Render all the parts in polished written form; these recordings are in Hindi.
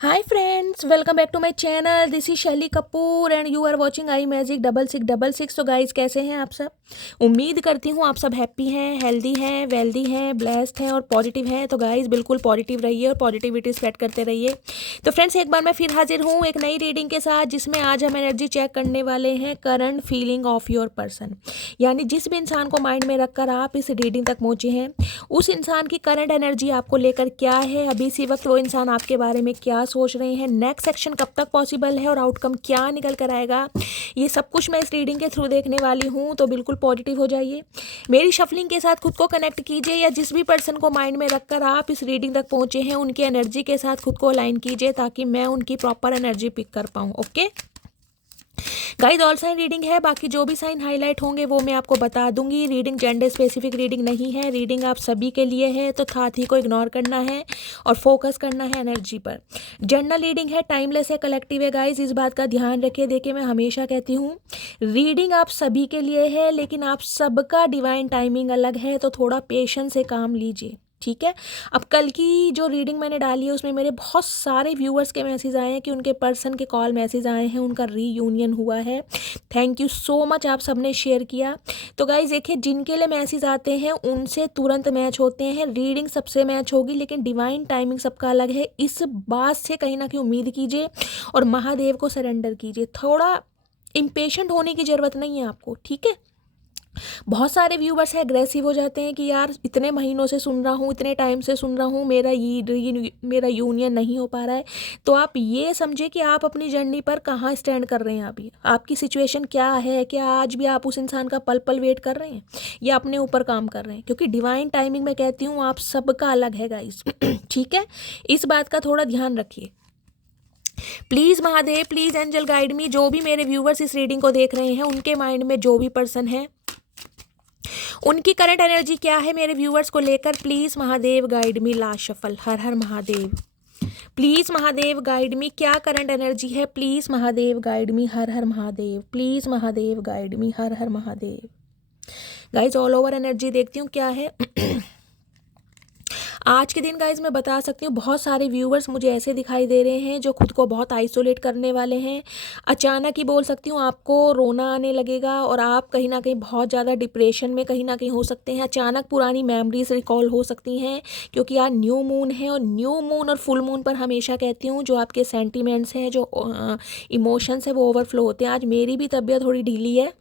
Hi friends, welcome back to my channel. This is Shaily Kapoor and you are watching I magic 6666। तो गाइज कैसे हैं आप सब? उम्मीद करती हूँ आप सब हैप्पी हैं, हेल्दी हैं, वेल्दी हैं, ब्लेस्ड हैं और पॉजिटिव हैं। तो गाइज बिल्कुल पॉजिटिव रहिए और पॉजिटिविटी स्प्रेड करते रहिए। तो फ्रेंड्स एक बार मैं फिर हाजिर हूँ एक नई रीडिंग के साथ, जिसमें आज हम एनर्जी चेक करने वाले हैं current feeling of your person. यानी जिस भी इंसान को माइंड में रखकर आप इस रीडिंग तक पहुँचे हैं, उस इंसान की करंट एनर्जी आपको लेकर क्या है, अभी इसी वक्त वो इंसान आपके बारे में क्या सोच रहे हैं, नेक्स्ट एक्शन कब तक पॉसिबल है और आउटकम क्या निकल कर आएगा, ये सब कुछ मैं इस रीडिंग के थ्रू देखने वाली हूँ। तो बिल्कुल पॉजिटिव हो जाइए, मेरी शफलिंग के साथ खुद को कनेक्ट कीजिए, या जिस भी पर्सन को माइंड में रखकर आप इस रीडिंग तक पहुँचे हैं उनकी एनर्जी के साथ खुद को अलाइन कीजिए, ताकि मैं उनकी प्रॉपर एनर्जी पिक कर पाऊँ। Okay guys, all sign reading है, बाकी जो भी साइन हाईलाइट होंगे वो मैं आपको बता दूंगी। रीडिंग जेंडर स्पेसिफिक रीडिंग नहीं है, रीडिंग आप सभी के लिए है, तो साथ ही को इग्नोर करना है और फोकस करना है एनर्जी पर। जनरल रीडिंग है, टाइमलेस है, कलेक्टिव है। गाइस इस बात का ध्यान रखिए। देखिए मैं हमेशा कहती हूँ रीडिंग आप सभी के लिए है, लेकिन आप सबका डिवाइन टाइमिंग अलग है, तो थोड़ा पेशेंस से काम लीजिए, ठीक है। अब कल की जो रीडिंग मैंने डाली है उसमें मेरे बहुत सारे व्यूअर्स के मैसेज आए हैं कि उनके पर्सन के कॉल मैसेज आए हैं, उनका रीयूनियन हुआ है। थैंक यू सो मच, आप सबने शेयर किया। तो गाइज देखिए, जिनके लिए मैसेज आते हैं उनसे तुरंत मैच होते हैं, रीडिंग सबसे मैच होगी, लेकिन डिवाइन टाइमिंग सबका अलग है। इस बात से कहीं ना कहीं उम्मीद कीजिए और महादेव को सरेंडर कीजिए। थोड़ा इम्पेशेंट होने की ज़रूरत नहीं है आपको, ठीक है। बहुत सारे व्यूवर्स है एग्रेसिव हो जाते हैं कि यार इतने महीनों से सुन रहा हूँ, इतने टाइम से सुन रहा हूँ, मेरा यूनियन नहीं हो पा रहा है। तो आप ये समझे कि आप अपनी जर्नी पर कहाँ स्टैंड कर रहे हैं, अभी आपकी सिचुएशन क्या है, क्या आज भी आप उस इंसान का पल पल वेट कर रहे हैं या अपने ऊपर काम कर रहे हैं, क्योंकि डिवाइन टाइमिंग में कहती हूँ आप सबका अलग है गाइस। ठीक है, इस बात का थोड़ा ध्यान रखिए please. Mahadev please angel guide me, जो भी मेरे व्यूवर्स इस रीडिंग को देख रहे हैं उनके माइंड में जो भी पर्सन है उनकी करंट एनर्जी क्या है मेरे व्यूअर्स को लेकर। Please Mahadev guide me, last shuffle. Her Har Mahadev. Please Mahadev guide मी, क्या करंट एनर्जी है। Please Mahadev guide me, her Har Mahadev. Please Mahadev guide me, her Har Mahadev. Guys all over energy देखती हूँ क्या है। आज के दिन गाइज मैं बता सकती हूँ बहुत सारे व्यूवर्स मुझे ऐसे दिखाई दे रहे हैं जो खुद को बहुत आइसोलेट करने वाले हैं। अचानक ही बोल सकती हूँ आपको रोना आने लगेगा और आप कहीं ना कहीं बहुत ज़्यादा डिप्रेशन में कहीं ना कहीं हो सकते हैं। अचानक पुरानी मेमोरीज रिकॉल हो सकती हैं, क्योंकि आज न्यू मून है, और न्यू मून और फुल मून पर हमेशा कहती हूँ जो आपके सेंटिमेंट्स हैं, जो इमोशंस है वो ओवरफ्लो होते हैं। आज मेरी भी तबीयत थोड़ी ढीली है,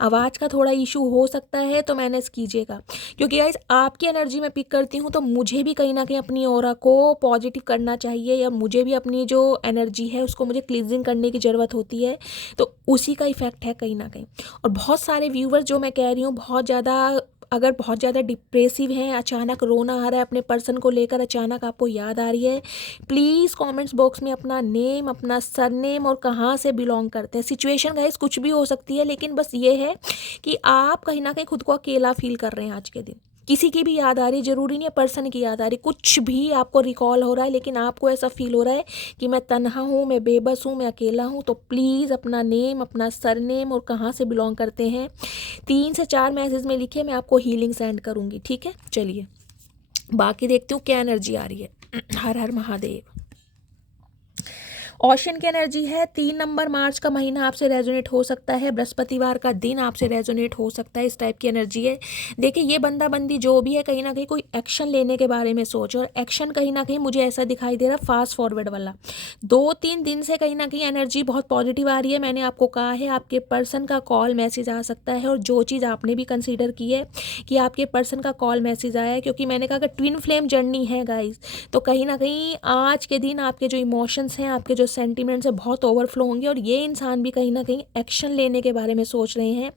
आवाज़ का थोड़ा इशू हो सकता है, तो मैनेज कीजिएगा। क्योंकि गाइज आपकी एनर्जी में पिक करती हूँ, तो मुझे भी कहीं ना कहीं अपनी ऑरा को पॉजिटिव करना चाहिए, या मुझे भी अपनी जो एनर्जी है उसको मुझे क्लींजिंग करने की ज़रूरत होती है। तो उसी का इफेक्ट है कहीं ना कहीं। और बहुत सारे व्यूवर्स जो मैं कह रही हूँ बहुत ज़्यादा, अगर बहुत ज़्यादा डिप्रेसिव हैं, अचानक रोना आ रहा है अपने पर्सन को लेकर, अचानक आपको याद आ रही है, प्लीज़ कमेंट्स बॉक्स में अपना नेम, अपना सरनेम और कहाँ से बिलोंग करते हैं। सिचुएशन गाइस कुछ भी हो सकती है, लेकिन बस ये है कि आप कहीं ना कहीं खुद को अकेला फील कर रहे हैं आज के दिन। किसी की भी याद आ रही, जरूरी नहीं है पर्सन की याद आ रही, कुछ भी आपको रिकॉल हो रहा है, लेकिन आपको ऐसा फील हो रहा है कि मैं तन्हा हूँ, मैं बेबस हूँ, मैं अकेला हूँ। तो प्लीज़ अपना नेम, अपना सरनेम और कहाँ से बिलोंग करते हैं 3 से 4 मैसेज में लिखिए, मैं आपको हीलिंग सेंड करूँगी, ठीक है। चलिए बाकी देखती हूँ क्या एनर्जी आ रही है। हर हर महादेव। ओशन की एनर्जी है 3 नंबर, मार्च का महीना आपसे रेजोनेट हो सकता है, बृहस्पतिवार का दिन आपसे रेजोनेट हो सकता है, इस टाइप की एनर्जी है। देखिए ये बंदा बंदी जो भी है कहीं ना कहीं कोई एक्शन लेने के बारे में सोच, और एक्शन कहीं ना कहीं मुझे ऐसा दिखाई दे रहा फास्ट फॉरवर्ड वाला। 2-3 दिन से कहीं ना कहीं एनर्जी बहुत पॉजिटिव आ रही है। मैंने आपको कहा है आपके पर्सन का कॉल मैसेज आ सकता है, और जो चीज़ आपने भी कंसिडर की है कि आपके पर्सन का कॉल मैसेज आया है, क्योंकि मैंने कहा कि ट्विन फ्लेम जर्नी है गाइज, तो कहीं ना कहीं आज के दिन आपके जो इमोशंस हैं, आपके जो सेंटिमेंट्स हैं बहुत ओवरफ्लो होंगे, और ये इंसान भी कहीं ना कहीं एक्शन लेने के बारे में सोच रहे हैं।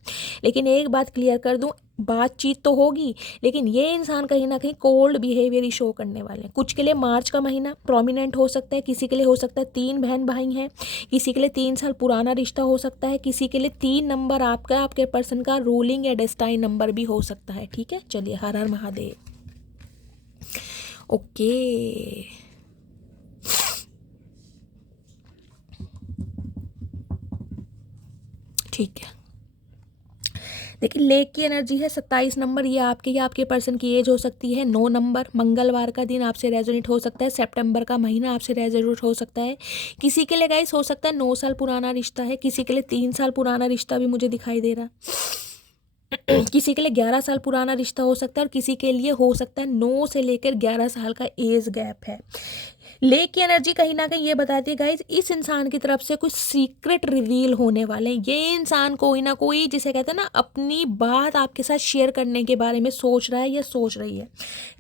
लेकिन एक बात क्लियर कर दूं, बातचीत तो होगी, लेकिन ये इंसान कहीं ना कहीं कोल्ड बिहेवियर ही शो करने वाले हैं। कुछ के लिए मार्च का महीना प्रोमिनेंट हो सकता है, किसी के लिए हो सकता है 3 बहन भाई हैं, किसी के लिए 3 साल पुराना रिश्ता हो सकता है, किसी के लिए 3 नंबर आपका, आपके पर्सन का रूलिंग या डेस्टाइन नंबर भी हो सकता है, ठीक है। चलिए हर हर महादेव। ओके ठीक है, देखिए लेक की एनर्जी है 27 नंबर, ये आपके या आपके पर्सन की एज हो सकती है। 9 नंबर मंगलवार का दिन आपसे रेजोनेट हो सकता है। सितंबर का महीना आपसे रेजोनेट हो सकता है। किसी के लिए गाइस हो सकता है 9 साल पुराना रिश्ता है, किसी के लिए 3 साल पुराना रिश्ता भी मुझे दिखाई दे रहा है। किसी के लिए 11 साल पुराना रिश्ता हो सकता है और किसी के लिए हो सकता है 9 से लेकर 11 साल का एज गैप है। लेक की एनर्जी कहीं ना कहीं ये बताती है गाइज इस इंसान की तरफ से कुछ सीक्रेट रिवील होने वाले हैं। ये इंसान कोई ना कोई, जिसे कहते हैं ना, अपनी बात आपके साथ शेयर करने के बारे में सोच रहा है या सोच रही है।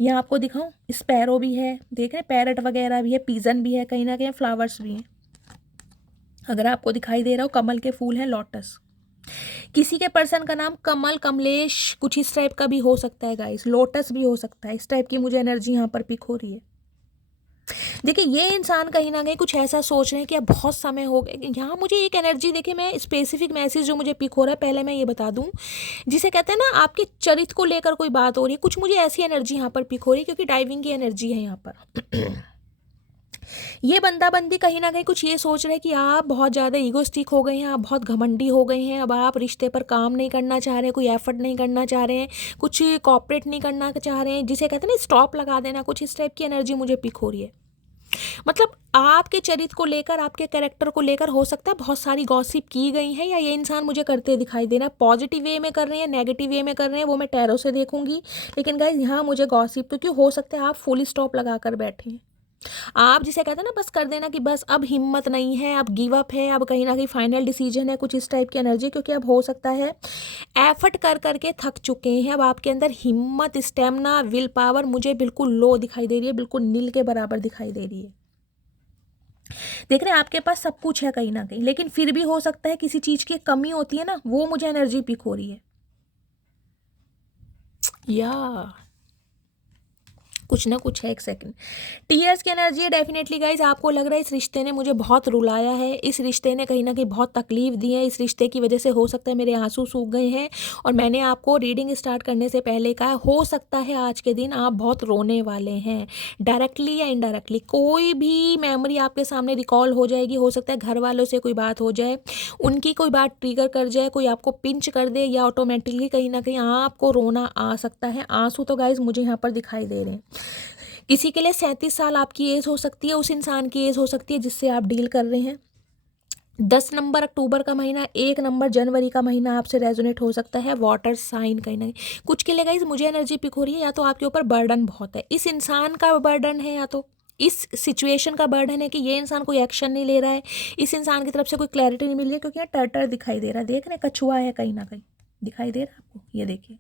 यहाँ आपको दिखाऊं, स्पैरो भी है, देख रहे हैं, पैरट वगैरह भी है, पीजन भी है, कहीं ना कहीं फ्लावर्स भी हैं। अगर आपको दिखाई दे रहा हो कमल के फूल हैं, लोटस। किसी के पर्सन का नाम कमल, कमलेश, कुछ इस टाइप का भी हो सकता है गाइस। लोटस भी हो सकता है, इस टाइप की मुझे एनर्जी यहाँ पर पिक हो रही है। देखिए ये इंसान कहीं ना कहीं कुछ ऐसा सोच रहे हैं कि अब बहुत समय हो गया। यहाँ मुझे एक एनर्जी, देखिए मैं स्पेसिफिक मैसेज जो मुझे पिक हो रहा है, पहले मैं ये बता दूं, जिसे कहते हैं ना आपके चरित्र को लेकर कोई बात हो रही है, कुछ मुझे ऐसी एनर्जी यहाँ पर पिक हो रही है, क्योंकि डाइविंग की एनर्जी है यहाँ पर। ये बंदा बंदी कहीं ना कहीं कुछ ये सोच रहे हैं कि आप बहुत ज़्यादा ईगोस्टिक हो गए हैं, आप बहुत घमंडी हो गए हैं, अब आप रिश्ते पर काम नहीं करना चाह रहे हैं, कोई एफर्ट नहीं करना चाह रहे हैं, कुछ कॉपरेट नहीं करना चाह रहे हैं, जिसे कहते हैं ना स्टॉप लगा देना, कुछ इस टाइप की एनर्जी मुझे पिक हो रही है। मतलब आपके चरित्र को लेकर, आपके कैरेक्टर को लेकर हो सकता है बहुत सारी गॉसिप की गई है, या ये इंसान मुझे करते दिखाई दे रहा है। पॉजिटिव वे में कर रहे हैं, नेगेटिव वे में कर रहे हैं, वो मैं टैरो से देखूंगी। लेकिन गाइस यहाँ मुझे गॉसिप, क्योंकि हो सकता है आप फुल स्टॉप लगा कर बैठे हैं। आप जिसे कहते हैं ना बस कर देना कि बस अब हिम्मत नहीं है, अब गिव अप है, अब कहीं ना कहीं फाइनल डिसीजन है, कुछ इस टाइप की एनर्जी। क्योंकि अब हो सकता है एफर्ट कर करके थक चुके हैं, अब आपके अंदर हिम्मत, स्टेमिना, विल पावर मुझे बिल्कुल लो दिखाई दे रही है, बिल्कुल नील के बराबर दिखाई दे रही है। देख रहे हैं आपके पास सब कुछ है कहीं ना कहीं, लेकिन फिर भी हो सकता है किसी चीज की कमी होती है ना, वो मुझे एनर्जी पिक हो रही है। या कुछ ना कुछ है। एक सेकंड, टीयर्स की एनर्जी है डेफिनेटली गाइज। आपको लग रहा है इस रिश्ते ने मुझे बहुत रुलाया है, इस रिश्ते ने कहीं ना कहीं बहुत तकलीफ दी है, इस रिश्ते की वजह से हो सकता है मेरे आंसू सूख गए हैं। और मैंने आपको रीडिंग स्टार्ट करने से पहले कहा, हो सकता है आज के दिन आप बहुत रोने वाले हैं, डायरेक्टली या इनडायरेक्टली। कोई भी मेमोरी आपके सामने रिकॉल हो जाएगी, हो सकता है घर वालों से कोई बात हो जाए, उनकी कोई बात ट्रिगर कर जाए, कोई आपको पिंच कर दे, या ऑटोमेटिकली कहीं ना कहीं आपको रोना आ सकता है। आंसू तो गाइज मुझे यहाँ पर दिखाई दे रहे हैं। किसी के लिए 37 साल आपकी एज हो सकती है, उस इंसान की एज हो सकती है जिससे आप डील कर रहे हैं। 10 नंबर अक्टूबर का महीना, 1 नंबर जनवरी का महीना आपसे रेजोनेट हो सकता है। वाटर साइन कहीं ना कहीं कुछ के लिए गाइस मुझे एनर्जी पिक हो रही है, या तो आपके ऊपर बर्डन बहुत है, इस इंसान का बर्डन है, या तो इस सिचुएशन का बर्डन है कि ये इंसान कोई एक्शन नहीं ले रहा है, इस इंसान की तरफ से कोई क्लैरिटी नहीं मिल रही है। क्योंकि यहाँ टर्टर दिखाई दे रहा है, देख रहे हैं, कछुआ है कहीं ना कहीं दिखाई दे रहा है आपको, ये देखिए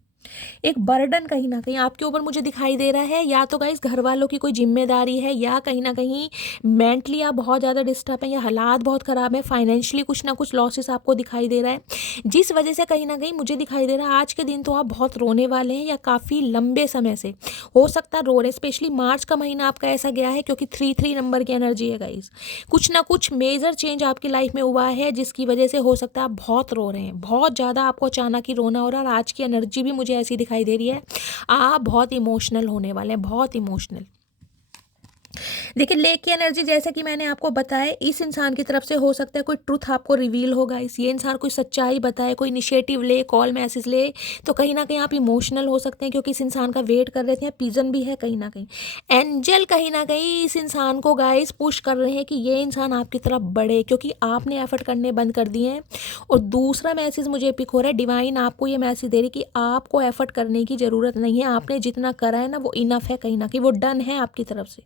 एक बर्डन कहीं ना कहीं आपके ऊपर मुझे दिखाई दे रहा है। या तो गाइस घर वालों की कोई जिम्मेदारी है, या कहीं ना कहीं मेंटली आप बहुत ज़्यादा डिस्टर्ब हैं, या हालात बहुत ख़राब है, फाइनेंशियली कुछ ना कुछ लॉसेस आपको दिखाई दे रहा है, जिस वजह से कहीं ना कहीं मुझे दिखाई दे रहा है आज के दिन तो आप बहुत रोने वाले हैं, या काफ़ी लंबे समय से हो सकता है रो रहे। स्पेशली मार्च का महीना आपका ऐसा गया है, क्योंकि 3 नंबर की एनर्जी है गाइस। कुछ ना कुछ मेजर चेंज आपकी लाइफ में हुआ है, जिसकी वजह से हो सकता है आप बहुत रो रहे हैं, बहुत ज़्यादा आपको अचानक ही रोना हो रहा है। और आज की एनर्जी भी मुझे ऐसी दिखाई दे रही है, आप बहुत इमोशनल होने वाले हैं, बहुत इमोशनल। देखिए लेक की एनर्जी, जैसे कि मैंने आपको बताया, इस इंसान की तरफ से हो सकता है कोई ट्रुथ आपको रिवील होगा, इस ये इंसान कोई सच्चाई बताए, कोई इनिशिएटिव ले, कॉल मैसेज ले, तो कहीं ना कहीं आप इमोशनल हो सकते हैं, क्योंकि इस इंसान का वेट कर रहे थे। पिजन भी है कहीं ना कहीं, एंजल कहीं ना कहीं इस इंसान को गाइस पुश कर रहे हैं कि ये इंसान आपकी तरफ बढ़े, क्योंकि आपने एफर्ट करने बंद कर दिए हैं। और दूसरा मैसेज मुझे पिक हो रहा है, डिवाइन आपको ये मैसेज दे रही कि आपको एफर्ट करने की ज़रूरत नहीं है, आपने जितना करा है ना वो इनफ है, कहीं ना कहीं वो डन है आपकी तरफ से।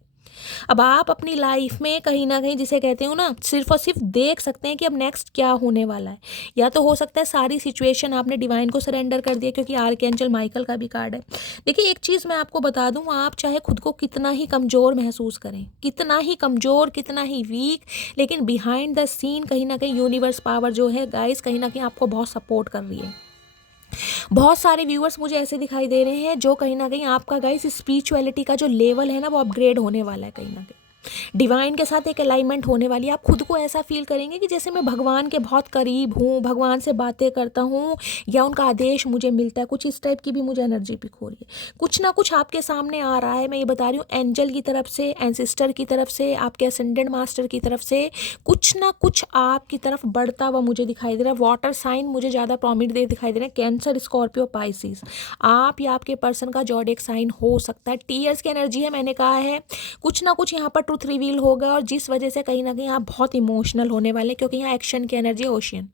अब आप अपनी लाइफ में कहीं ना कहीं, जिसे कहते हो ना, सिर्फ और सिर्फ देख सकते हैं कि अब नेक्स्ट क्या होने वाला है। या तो हो सकता है सारी सिचुएशन आपने डिवाइन को सरेंडर कर दिया, क्योंकि आर्कएंजल माइकल का भी कार्ड है। देखिए एक चीज़ मैं आपको बता दूं, आप चाहे खुद को कितना ही कमज़ोर महसूस करें, कितना ही कमज़ोर, कितना ही वीक, लेकिन बिहाइंड द सीन कहीं ना कहीं यूनिवर्स पावर जो है गाइस, कहीं ना कहीं आपको बहुत सपोर्ट कर रही है। बहुत सारे व्यूअर्स मुझे ऐसे दिखाई दे रहे हैं जो कहीं ना कहीं आपका गाइस स्पिरिचुअलिटी का जो लेवल है ना, वो अपग्रेड होने वाला है कहीं ना कहीं। डिवाइन के साथ एक अलाइनमेंट होने वाली है। आप खुद को ऐसा फील करेंगे कि जैसे मैं भगवान के बहुत करीब हूँ, भगवान से बातें करता हूँ या उनका आदेश मुझे मिलता है। कुछ इस टाइप की भी मुझे एनर्जी पिक हो रही है। कुछ ना कुछ आपके सामने आ रहा है, मैं ये बता रही हूँ, एंजल की तरफ से, एंसिस्टर की तरफ से, आपके असेंडेंट मास्टर की तरफ से कुछ ना कुछ आपकी तरफ बढ़ता हुआ मुझे दिखाई दे रहा है। वाटर साइन मुझे ज़्यादा प्रोमिनेंट दिखाई दे रहा है, कैंसर, स्कॉर्पियो, पाइसिस। आप या आपके पर्सन का जॉडिक साइन हो सकता है। टीयर्स की एनर्जी है, मैंने कहा है कुछ ना कुछ यहाँ पर ट्रुथ रिवील होगा और जिस वजह से कहीं ना कहीं आप बहुत इमोशनल होने वाले, क्योंकि यहाँ एक्शन की एनर्जी है, ओशियन।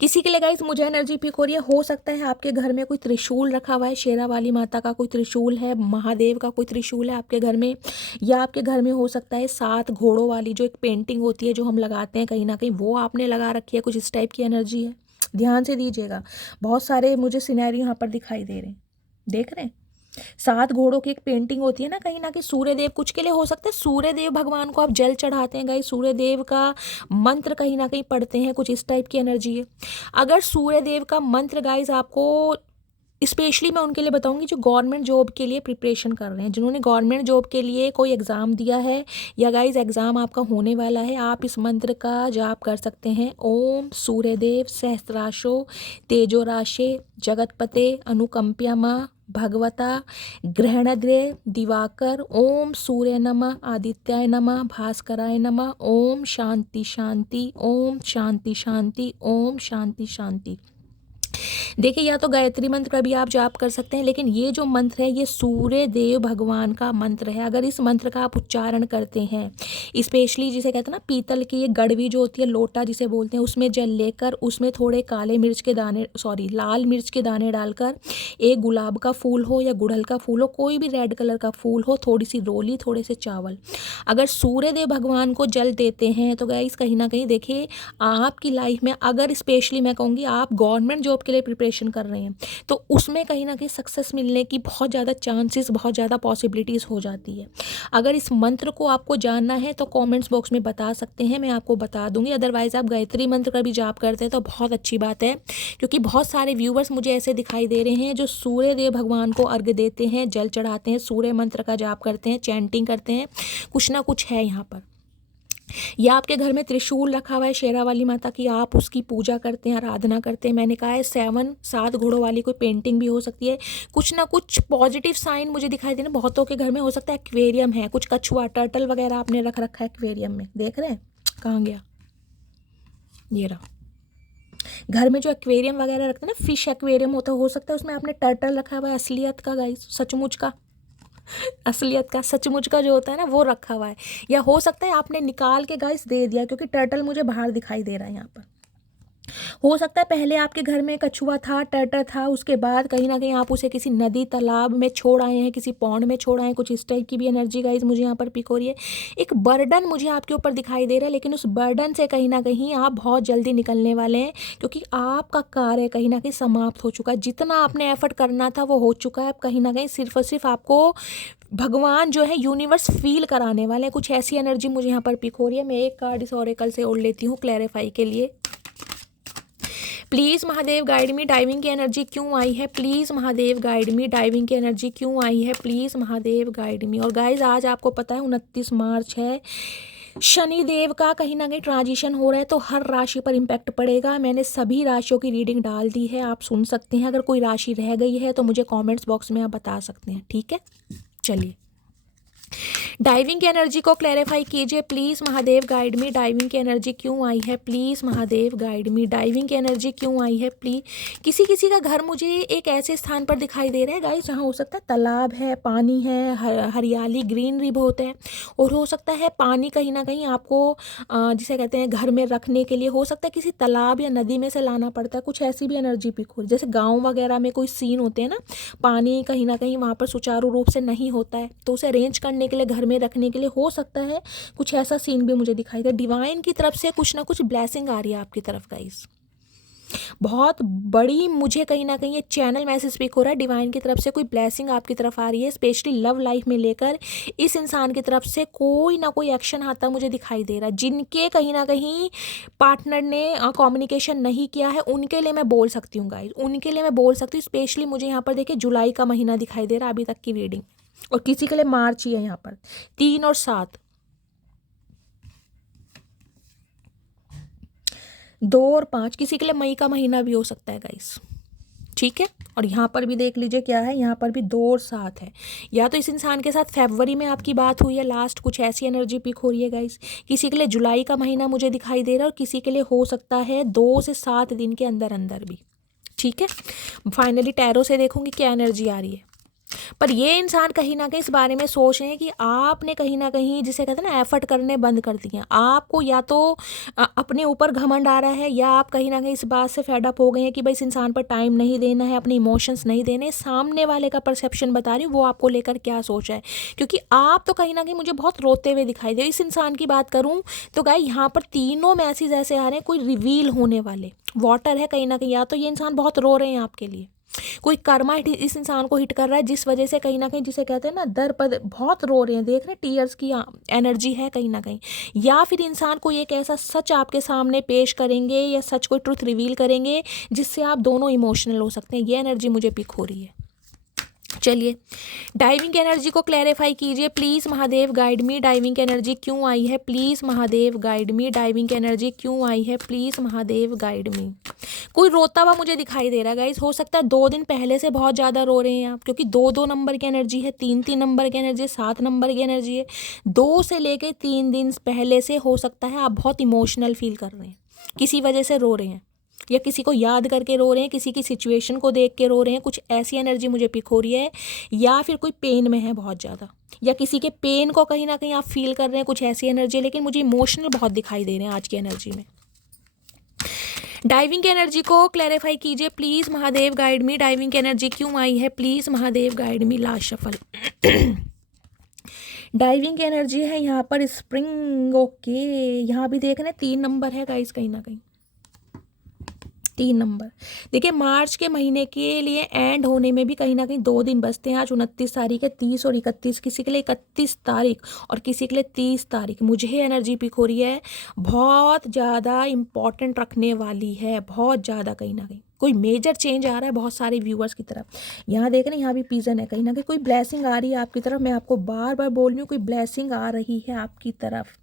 किसी के लिए गाइस मुझे एनर्जी पिक हो रही है, हो सकता है आपके घर में कोई त्रिशूल रखा हुआ है, शेरा वाली माता का कोई त्रिशूल है, महादेव का कोई त्रिशूल है आपके घर में, या आपके घर में हो सकता है 7 घोड़ों वाली जो एक पेंटिंग होती है जो हम लगाते हैं कहीं ना कहीं, वो आपने लगा रखी है। कुछ इस टाइप की एनर्जी है, ध्यान से दीजिएगा। बहुत सारे मुझे सिनेरियो यहाँ पर दिखाई दे रहे हैं, देख रहे हैं। 7 घोड़ों की एक पेंटिंग होती है ना कहीं सूर्यदेव, कुछ के लिए हो सकता है सूर्यदेव भगवान को आप जल चढ़ाते हैं गाइस, सूर्यदेव का मंत्र कहीं ना कहीं पढ़ते हैं, कुछ इस टाइप की एनर्जी है। अगर सूर्यदेव का मंत्र गाइस आपको, स्पेशली मैं उनके लिए बताऊंगी जो गवर्नमेंट जॉब के लिए प्रिपरेशन कर रहे हैं, जिन्होंने गवर्नमेंट जॉब के लिए कोई एग्ज़ाम दिया है या गाइस एग्ज़ाम आपका होने वाला है, आप इस मंत्र का जाप कर सकते हैं। ओम सूर्यदेव सहस्राशो तेजोराशे जगतपते अनुकंप्यमा भगवता ग्रहणद्रे दिवाकर। ओम सूर्य नमः, आदित्याय नमः, भास्कराय नमः। ओम शांति शांति, ओम शांति शांति, ओम शांति शांति। देखिए, या तो गायत्री मंत्र का भी आप जाप कर सकते हैं, लेकिन ये जो मंत्र है ये सूर्य देव भगवान का मंत्र है। अगर इस मंत्र का आप उच्चारण करते हैं, स्पेशली जिसे कहते हैं ना पीतल की ये गड़वी जो होती है, लोटा जिसे बोलते हैं, उसमें जल लेकर उसमें थोड़े काले मिर्च के दाने, लाल मिर्च के दाने डालकर, एक गुलाब का फूल हो या गुड़हल का फूल हो, कोई भी रेड कलर का फूल हो, थोड़ी सी रोली, थोड़े से चावल, अगर सूर्य देव भगवान को जल देते हैं तो गाइस कहीं ना कहीं देखिए आपकी लाइफ में, अगर स्पेशली मैं कहूँगी आप गवर्नमेंट जॉब के लिए प्रिपरेशन कर रहे हैं तो उसमें कहीं ना कहीं सक्सेस मिलने की बहुत ज़्यादा चांसेस, बहुत ज़्यादा पॉसिबिलिटीज़ हो जाती है। अगर इस मंत्र को आपको जानना है तो कमेंट्स बॉक्स में बता सकते हैं, मैं आपको बता दूंगी। अदरवाइज़ आप गायत्री मंत्र का भी जाप करते हैं तो बहुत अच्छी बात है, क्योंकि बहुत सारे व्यूवर्स मुझे ऐसे दिखाई दे रहे हैं जो सूर्य देव भगवान को अर्घ्य देते हैं, जल चढ़ाते हैं, सूर्य मंत्र का जाप करते हैं, चैंटिंग करते हैं, कुछ ना कुछ है यहाँ पर। या आपके घर में त्रिशूल रखा हुआ है शेरा वाली माता की, आप उसकी पूजा करते हैं, आराधना करते हैं। मैंने कहा है 7 घोड़ों वाली कोई पेंटिंग भी हो सकती है। कुछ ना कुछ पॉजिटिव साइन मुझे दिखाई दे रहे हैं। बहुतों के घर में हो सकता है एक्वेरियम है, कुछ कछुआ, टर्टल वगैरह आपने रख रखा है एक्वेरियम में, देख रहे हैं कहाँ गया, ये रहा। घर में जो एक्वेरियम वगैरह रखते हैं ना, फिश एक्वेरियम होता है, हो सकता है उसमें आपने टर्टल रखा हुआ है, असलियत का गाइस, सचमुच का, असलियत का, सचमुच का जो होता है ना वो रखा हुआ है। या हो सकता है आपने निकाल के गाइस दे दिया, क्योंकि टर्टल मुझे बाहर दिखाई दे रहा है यहाँ पर। हो सकता है पहले आपके घर में कछुआ था, टर्टल था, उसके बाद कहीं ना कहीं आप उसे किसी नदी तालाब में छोड़ आए हैं, किसी पौंड में छोड़ आए हैं, कुछ इस टाइप की भी एनर्जी गाइस मुझे यहाँ पर पिक हो रही है। एक बर्डन मुझे आपके ऊपर दिखाई दे रहा है, लेकिन उस बर्डन से कहीं ना कहीं आप बहुत जल्दी निकलने वाले हैं, क्योंकि आपका कार्य कहीं ना कहीं समाप्त हो चुका है। जितना आपने एफर्ट करना था वो हो चुका है। अब कहीं ना कहीं सिर्फ और सिर्फ आपको भगवान जो है यूनिवर्स फील कराने वाले हैं, कुछ ऐसी एनर्जी मुझे यहाँ पर पिक हो रही है। मैं एक कार्ड इस ऑरेकल से ओढ़ लेती हूँ क्लैरिफाई के लिए। Please Mahadev guide me, diving की एनर्जी क्यों आई है, please Mahadev guide me, diving की एनर्जी क्यों आई है, प्लीज़ महादेव गाइड मी। और गाइज आज आपको पता है 29 मार्च है, शनि देव का कहीं ना कहीं ट्रांजिशन हो रहा है, तो हर राशि पर इम्पैक्ट पड़ेगा। मैंने सभी राशियों की रीडिंग डाल दी है, आप सुन सकते हैं। अगर कोई राशि रह गई है तो मुझे कमेंट्स बॉक्स में आप बता सकते हैं, ठीक है। चलिए, डाइविंग की एनर्जी को क्लैरिफाई कीजिए please Mahadev guide me. Diving की एनर्जी क्यों आई है, please Mahadev guide me. Diving की एनर्जी क्यों आई है प्लीज़। किसी किसी का घर मुझे एक ऐसे स्थान पर दिखाई दे रहा है गाइस जहाँ हो सकता है तालाब है, पानी है, हरियाली, ग्रीनरी बहुत है, और हो सकता है पानी कहीं ना कहीं आपको जिसे कहते हैं घर में रखने के लिए हो सकता है किसी तालाब या नदी में से लाना पड़ता है। कुछ ऐसी भी एनर्जी पिक हो, जैसे गाँव वगैरह में कोई सीन होते हैं ना, पानी कहीं ना कहीं वहाँ पर सुचारू रूप से नहीं होता है, तो उसे अरेंज करने के लिए, घर में रखने के लिए हो सकता है कुछ ऐसा सीन भी मुझे दिखाई दे। डिवाइन की तरफ से कुछ ना कुछ ब्लेसिंग आ रही है आपकी तरफ गाइस, बहुत बड़ी मुझे कहीं ना कहीं ये चैनल मैसेज स्पीक हो रहा है। डिवाइन की तरफ से कोई ब्लेसिंग आपकी तरफ आ रही है, स्पेशली लव लाइफ में लेकर इस इंसान की तरफ से कोई ना कोई एक्शन आता मुझे दिखाई दे रहा है। जिनके कहीं ना कहीं पार्टनर ने कम्युनिकेशन नहीं किया है उनके लिए मैं बोल सकती हूँ गाइस, उनके लिए मैं बोल सकती हूँ। स्पेशली मुझे यहाँ पर देखिए जुलाई का महीना दिखाई दे रहा है अभी तक की रीडिंग, और किसी के लिए मार्च ही है यहाँ पर 3 और 7, 2 और 5, किसी के लिए मई का महीना भी हो सकता है गाइस, ठीक है। और यहाँ पर भी देख लीजिए क्या है, यहाँ पर भी 2 और 7 है। या तो इस इंसान के साथ फरवरी में आपकी बात हुई है लास्ट, कुछ ऐसी एनर्जी पिक हो रही है गाइस। किसी के लिए जुलाई का महीना मुझे दिखाई दे रहा है, और किसी के लिए हो सकता है 2 से 7 दिन के अंदर अंदर भी, ठीक है। फाइनली टैरो से देखूंगी क्या एनर्जी आ रही है। पर ये इंसान कहीं ना कहीं इस बारे में सोच रहे हैं कि आपने कहीं ना कहीं, जिसे कहते हैं ना, एफर्ट करने बंद कर दिए हैं। आपको या तो अपने ऊपर घमंड आ रहा है, या आप कहीं ना कहीं इस बात से फेड अप हो गए हैं कि भाई इस इंसान पर टाइम नहीं देना है, अपने इमोशंस नहीं देने। सामने वाले का परसेप्शन बता रही हूँ, वो आपको लेकर क्या सोच है, क्योंकि आप तो कहीं ना कहीं मुझे बहुत रोते हुए दिखाई दे। इस इंसान की बात करूँ तो गाय यहाँ पर तीनों मैसेज ऐसे आ रहे हैं, कोई रिवील होने वाले। वाटर है कहीं ना कहीं, या तो ये इंसान बहुत रो रहे हैं आपके लिए, कोई कर्मा इस इंसान को हिट कर रहा है, जिस वजह से कहीं ना कहीं, जिसे कहते हैं ना, दर पर बहुत रो रहे हैं, देख रहे हैं टीयर्स की एनर्जी है कहीं ना कहीं। या फिर इंसान को एक ऐसा सच आपके सामने पेश करेंगे, या सच कोई ट्रुथ रिवील करेंगे, जिससे आप दोनों इमोशनल हो सकते हैं। ये एनर्जी मुझे पिक हो रही है। चलिए डाइविंग एनर्जी को क्लैरिफाई कीजिए please Mahadev, guide me. Diving energy क्यों आई है please Mahadev, guide me. Diving energy क्यों आई है प्लीज़ महादेव, गाइड मी। कोई रोता हुआ मुझे दिखाई दे रहा है गाइस। हो सकता है 2 दिन पहले से बहुत ज़्यादा रो रहे हैं आप, क्योंकि 2-2 नंबर की एनर्जी है, 3-3 नंबर की एनर्जी है, 7 नंबर की एनर्जी है। 2 से लेके 3 दिन पहले से हो सकता है आप बहुत इमोशनल फील कर रहे हैं, किसी वजह से रो रहे हैं, या किसी को याद करके रो रहे हैं, किसी की सिचुएशन को देख के रो रहे हैं। कुछ ऐसी एनर्जी मुझे पिक हो रही है। या फिर कोई पेन में है बहुत ज़्यादा, या किसी के पेन को कहीं ना कहीं आप फील कर रहे हैं, कुछ ऐसी एनर्जी है। लेकिन मुझे इमोशनल बहुत दिखाई दे रहे हैं आज की एनर्जी में। डाइविंग एनर्जी को क्लैरिफाई कीजिए please Mahadev, guide me. Diving energy क्यों आई है please Mahadev, guide me. Last shuffle. Diving energy है यहाँ पर स्प्रिंग। ओके, यहाँ भी देख रहे हैं 3 नंबर है गाइस, कहीं ना कहीं 3 नंबर। देखिए मार्च के महीने के लिए एंड होने में भी कहीं ना कहीं 2 दिन बचते हैं। आज 29 तारीख है, 30 और 31, किसी के लिए 31 तारीख और किसी के लिए 30 तारीख। मुझे एनर्जी पिक हो रही है, बहुत ज़्यादा इम्पॉर्टेंट रखने वाली है, बहुत ज़्यादा। कहीं ना कहीं कोई मेजर चेंज आ रहा है बहुत सारे व्यूअर्स की तरफ। यहाँ देख रहे हैं, यहाँ भी पीजन है, कहीं ना कहीं कोई ब्लेसिंग आ रही है आपकी तरफ। मैं आपको बार बार बोल रही हूँ, कोई ब्लेसिंग आ रही है आपकी तरफ।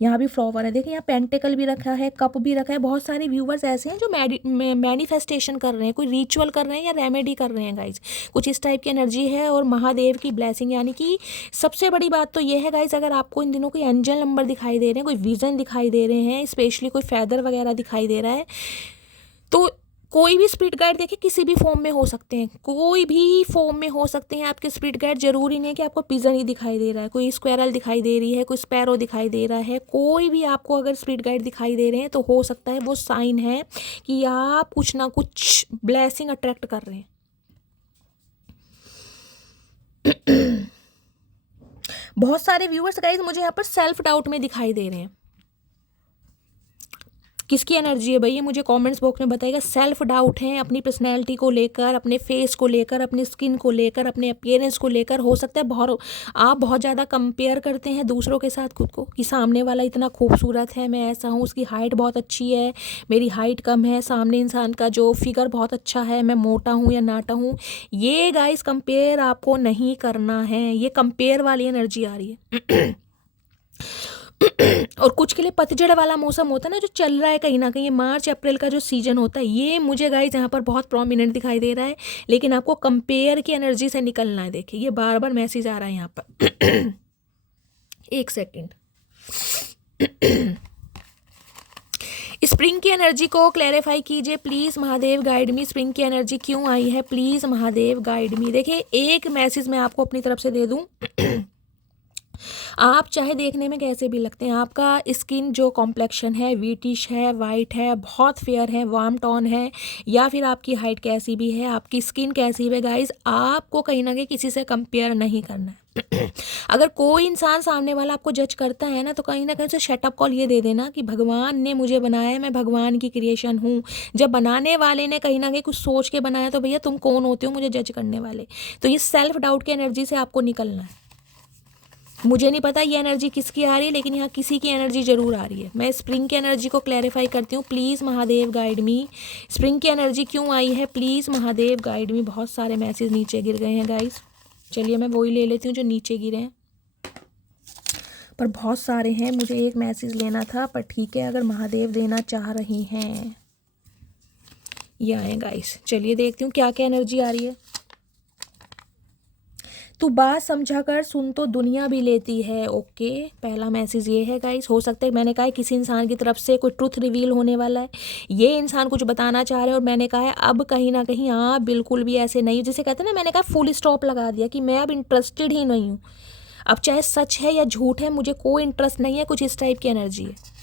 यहाँ भी फ्लावर है, देखिए यहाँ पेंटिकल भी रखा है, कप भी रखा है। बहुत सारे व्यूवर्स ऐसे हैं जो मैनिफेस्टेशन कर रहे हैं, कोई रिचुअल कर रहे हैं या रेमेडी कर रहे हैं गाइज, कुछ इस टाइप की एनर्जी है। और महादेव की ब्लेसिंग, यानी कि सबसे बड़ी बात तो ये है गाइज, अगर आपको इन दिनों कोई एंजल नंबर दिखाई दे रहे हैं, कोई विजन दिखाई दे रहे हैं, स्पेशली कोई फैदर वगैरह दिखाई दे रहा है, तो कोई भी स्पिरिट गाइड देखिए किसी भी फॉर्म में हो सकते हैं, कोई भी फॉर्म में हो सकते हैं आपके स्पिरिट गाइड। जरूरी नहीं है कि आपको पिजन ही दिखाई दे रहा है, कोई स्क्वेरल दिखाई दे रही है, कोई स्पैरो दिखाई दे रहा है। कोई भी आपको अगर स्पिरिट गाइड दिखाई दे रहे हैं तो हो सकता है वो साइन है कि आप कुछ ना कुछ ब्लेसिंग अट्रैक्ट कर रहे हैं। बहुत सारे व्यूअर्स गाइज मुझे यहाँ पर सेल्फ डाउट में दिखाई दे रहे हैं। किसकी एनर्जी है भाई, ये मुझे कमेंट्स बॉक्स में बताइएगा। सेल्फ डाउट है अपनी पर्सनैलिटी को लेकर, अपने फेस को लेकर, अपनी स्किन को लेकर, अपने अपीयरेंस को लेकर। हो सकता है आप बहुत ज़्यादा कंपेयर करते हैं दूसरों के साथ खुद को, कि सामने वाला इतना खूबसूरत है, मैं ऐसा हूँ, उसकी हाइट बहुत अच्छी है, मेरी हाइट कम है, सामने इंसान का जो फिगर बहुत अच्छा है, मैं मोटा हूँ या नाटा हूँ। ये गाइस कंपेयर आपको नहीं करना है, ये कंपेयर वाली एनर्जी आ रही है। और कुछ के लिए पतझड़ वाला मौसम होता है ना जो चल रहा है कहीं ना कहीं, ये मार्च अप्रैल का जो सीजन होता है, ये मुझे गाइस यहाँ पर बहुत प्रोमिनेंट दिखाई दे रहा है। लेकिन आपको कंपेयर की एनर्जी से निकलना है। देखिए ये बार बार मैसेज आ रहा है यहाँ पर। एक सेकेंड। स्प्रिंग की एनर्जी को क्लैरिफाई कीजिए please Mahadev, guide me. Spring की एनर्जी क्यों आई है प्लीज़ महादेव, गाइड मी। देखिए एक मैसेज मैं आपको अपनी तरफ से दे दूँ। आप चाहे देखने में कैसे भी लगते हैं, आपका स्किन जो कॉम्प्लेक्शन है, वीटिश है, वाइट है, बहुत फेयर है, वार्म टोन है, या फिर आपकी हाइट कैसी भी है, आपकी स्किन कैसी भी है गाइज, आपको कहीं ना कहीं किसी से कंपेयर नहीं करना है। अगर कोई इंसान सामने वाला आपको जज करता है ना, तो कहीं ना कहीं उसे शटअप कॉल ये दे देना कि भगवान ने मुझे बनाया है, मैं भगवान की क्रिएशन हूँ। जब बनाने वाले ने कहीं ना कहीं कुछ सोच के बनाया, तो भैया तुम कौन होते हो मुझे जज करने वाले। तो ये सेल्फ डाउट की एनर्जी से आपको निकलना है। मुझे नहीं पता ये एनर्जी किसकी आ रही है, लेकिन यहाँ किसी की एनर्जी ज़रूर आ रही है। मैं स्प्रिंग की एनर्जी को क्लैरिफाई करती हूँ please Mahadev, guide me. Spring की एनर्जी क्यों आई है प्लीज़ महादेव, गाइड मी। बहुत सारे मैसेज नीचे गिर गए हैं गाइस। चलिए मैं वही ले लेती हूँ जो नीचे गिरे हैं, पर बहुत सारे हैं, मुझे एक मैसेज लेना था, पर ठीक है अगर महादेव देना चाह रही हैं। ये आए गाइस, चलिए देखती हूँ क्या क्या एनर्जी आ रही है। तू बात समझा कर सुन तो दुनिया भी लेती है। ओके, पहला मैसेज ये है गाइस। हो सकता है मैंने कहा है किसी इंसान की तरफ से कोई ट्रुथ रिवील होने वाला है, ये इंसान कुछ बताना चाह रहे हैं, और मैंने कहा है अब कहीं ना कहीं आप बिल्कुल भी ऐसे नहीं, जिसे कहते हैं ना, मैंने कहा फुल स्टॉप लगा दिया कि मैं अब इंटरेस्टेड ही नहीं हूँ। अब चाहे सच है या झूठ है, मुझे कोई इंटरेस्ट नहीं है, कुछ इस टाइप की एनर्जी है।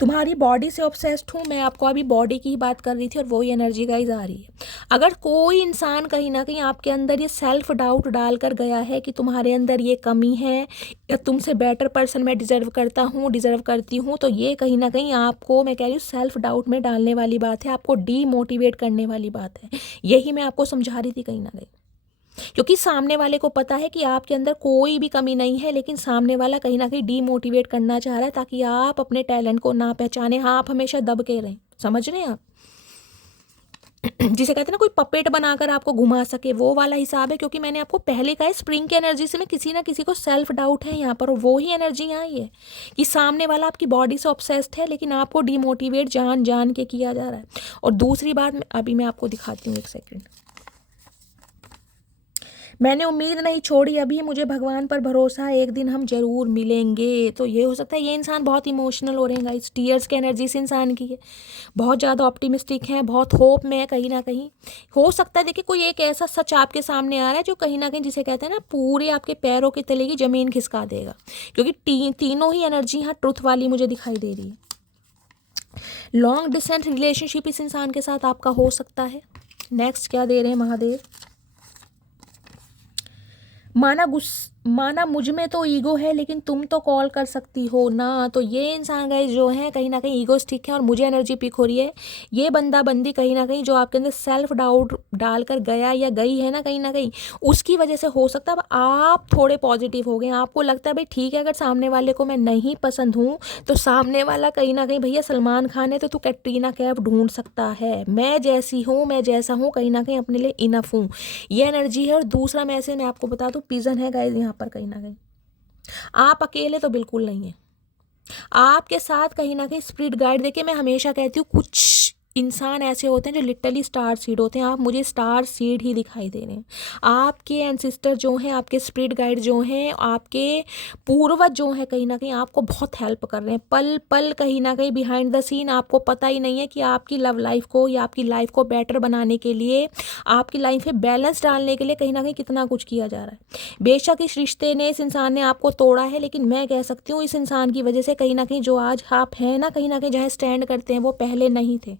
तुम्हारी बॉडी से ऑब्सेस्ड हूँ, मैं आपको अभी बॉडी की ही बात कर रही थी, और वही एनर्जी गाइज आ रही है। अगर कोई इंसान कहीं ना कहीं आपके अंदर ये सेल्फ डाउट डाल कर गया है कि तुम्हारे अंदर ये कमी है, या तुमसे बेटर पर्सन मैं डिजर्व करता हूँ, डिजर्व करती हूँ, तो ये कहीं ना कहीं आपको, मैं कह रही हूँ, सेल्फ डाउट में डालने वाली बात है, आपको डीमोटिवेट करने वाली बात है। यही मैं आपको समझा रही थी कहीं ना कहीं, क्योंकि सामने वाले को पता है कि आपके अंदर कोई भी कमी नहीं है, लेकिन सामने वाला कहीं ना कहीं डीमोटिवेट करना चाह रहा है ताकि आप अपने टैलेंट को ना पहचाने। हाँ, आप हमेशा दब के रहें, समझ रहे हैं आप? जिसे कहते हैं ना कोई पपेट बनाकर आपको घुमा सके, वो वाला हिसाब है। क्योंकि मैंने आपको पहले कहा स्प्रिंग की एनर्जी से में किसी ना किसी को सेल्फ डाउट है यहाँ पर, और वो ही एनर्जी यहाँ आई है कि सामने वाला आपकी बॉडी से ऑब्सेस्ड है, लेकिन आपको डीमोटिवेट जान जान के किया जा रहा है। और दूसरी बात अभी मैं आपको दिखाती हूँ, एक सेकेंड। मैंने उम्मीद नहीं छोड़ी अभी, मुझे भगवान पर भरोसा है, एक दिन हम जरूर मिलेंगे। तो ये हो सकता है ये इंसान बहुत इमोशनल हो रहे हैं गाइस, टीयर्स की एनर्जी इस इंसान की है, बहुत ज़्यादा ऑप्टिमिस्टिक है, बहुत होप में है कहीं ना कहीं। हो सकता है देखिए कोई एक ऐसा सच आपके सामने आ रहा है जो कहीं ना कहीं, जिसे कहते हैं ना, पूरे आपके पैरों के तले की ज़मीन खिसका देगा, क्योंकि तीनों ही एनर्जी यहाँ ट्रुथ वाली मुझे दिखाई दे रही है। लॉन्ग डिस्टेंस रिलेशनशिप इस इंसान के साथ आपका हो सकता है। नेक्स्ट क्या दे रहे हैं महादेव? माना मुझ में तो ईगो है, लेकिन तुम तो कॉल कर सकती हो ना। तो ये इंसान गाइस जो है कहीं ना कहीं ईगोस्टिक है, और मुझे एनर्जी पिक हो रही है ये बंदा बंदी कहीं ना कहीं जो आपके अंदर सेल्फ डाउट डालकर गया या गई है ना कहीं, उसकी वजह से हो सकता है अब आप थोड़े पॉजिटिव हो गए। आपको लगता है भाई ठीक है, अगर सामने वाले को मैं नहीं पसंद हूँ तो सामने वाला कहीं ना कहीं, भैया सलमान खान है तो तू कैटरीना कैफ ढूंढ सकता है, मैं जैसी हूँ, मैं जैसा हूँ, कहीं ना कहीं अपने लिए इनफ हूँ, ये एनर्जी है। और दूसरा मैसेज मैं आपको बता दूं, पिजन है गाइस यहाँ पर कहीं ना कहीं, आप अकेले तो बिल्कुल नहीं है, आपके साथ कहीं ना कहीं स्पिरिट गाइड। देखिए मैं हमेशा कहती हूँ कुछ इंसान ऐसे होते हैं जो लिटरली स्टार सीड होते हैं, आप मुझे स्टार सीड ही दिखाई दे रहे हैं। आपके एंसिस्टर जो हैं, आपके स्पिरिट गाइड जो हैं, आपके पूर्वज जो हैं, कहीं ना कहीं आपको बहुत हेल्प कर रहे हैं पल पल, कहीं ना कहीं बिहाइंड द सीन। आपको पता ही नहीं है कि आपकी लव लाइफ को या आपकी लाइफ को बेटर बनाने के लिए, आपकी लाइफ में बैलेंस डालने के लिए कहीं ना कहीं कितना कुछ किया जा रहा है। बेशक इस रिश्ते ने, इस इंसान ने आपको तोड़ा है, लेकिन मैं कह सकती हूँ इस इंसान की वजह से कहीं ना कहीं जो आज आप हैं ना, कहीं ना कहीं जहाँ स्टैंड करते हैं, वो पहले नहीं थे।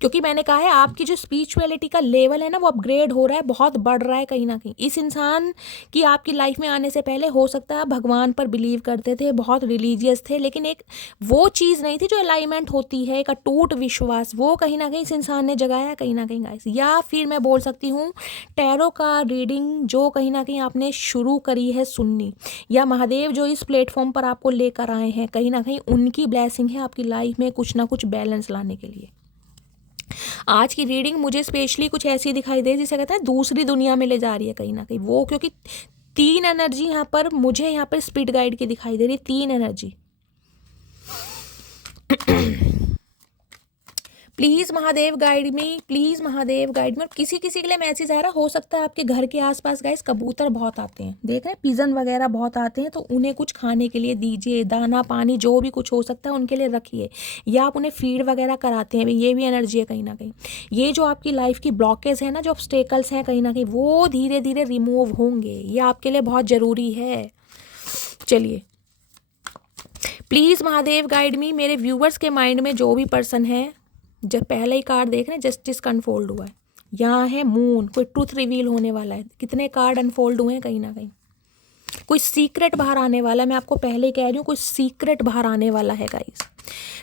क्योंकि मैंने कहा है आपकी जो स्पिरिचुअलिटी का लेवल है ना, वो अपग्रेड हो रहा है, बहुत बढ़ रहा है कहीं ना कहीं। इस इंसान की आपकी लाइफ में आने से पहले हो सकता है आप भगवान पर बिलीव करते थे, बहुत रिलीजियस थे, लेकिन एक वो चीज़ नहीं थी जो अलाइनमेंट होती है, एक अटूट विश्वास, वो कहीं ना कहीं इस इंसान ने जगाया कहीं ना कहीं गाइस। या फिर मैं बोल सकती हूँ टैरो का रीडिंग जो कहीं ना कहीं आपने शुरू करी है सुननी, या महादेव जो इस प्लेटफॉर्म पर आपको लेकर आए हैं, कहीं ना कहीं उनकी ब्लेसिंग है आपकी लाइफ में कुछ ना कुछ बैलेंस लाने के लिए। आज की रीडिंग मुझे स्पेशली कुछ ऐसी दिखाई दे जिसे कहते हैं दूसरी दुनिया में ले जा रही है कहीं ना कहीं वो, क्योंकि तीन एनर्जी यहाँ पर मुझे यहाँ पर स्पिरिट गाइड की दिखाई दे रही है, तीन energy. Please Mahadev guide me, please Mahadev guide मी। और किसी किसी के लिए मैसेज आ रहा, हो सकता है आपके घर के आसपास गाइस कबूतर बहुत आते हैं, देख रहे हैं पिजन वगैरह बहुत आते हैं, तो उन्हें कुछ खाने के लिए दीजिए, दाना पानी जो भी कुछ हो सकता है उनके लिए रखिए, या आप उन्हें फीड वगैरह कराते हैं, ये भी एनर्जी है कहीं ना कहीं। ये जो आपकी लाइफ की ब्लॉकेज है ना, जो ऑब्स्टेकल्स हैं कहीं ना कहीं, वो धीरे धीरे रिमूव होंगे, ये आपके लिए बहुत ज़रूरी है। चलिए प्लीज़ महादेव गाइड मी। मेरे व्यूवर्स के माइंड में जो भी पर्सन है, जब पहले ही कार्ड देख रहे हैं जस्टिस का अनफोल्ड हुआ है, यहाँ है मून, कोई ट्रूथ रिवील होने वाला है, कितने कार्ड अनफोल्ड हुए हैं कहीं ना कहीं, कोई सीक्रेट बाहर आने वाला है। मैं आपको पहले ही कह रही हूँ कोई सीक्रेट बाहर आने वाला है गाइस।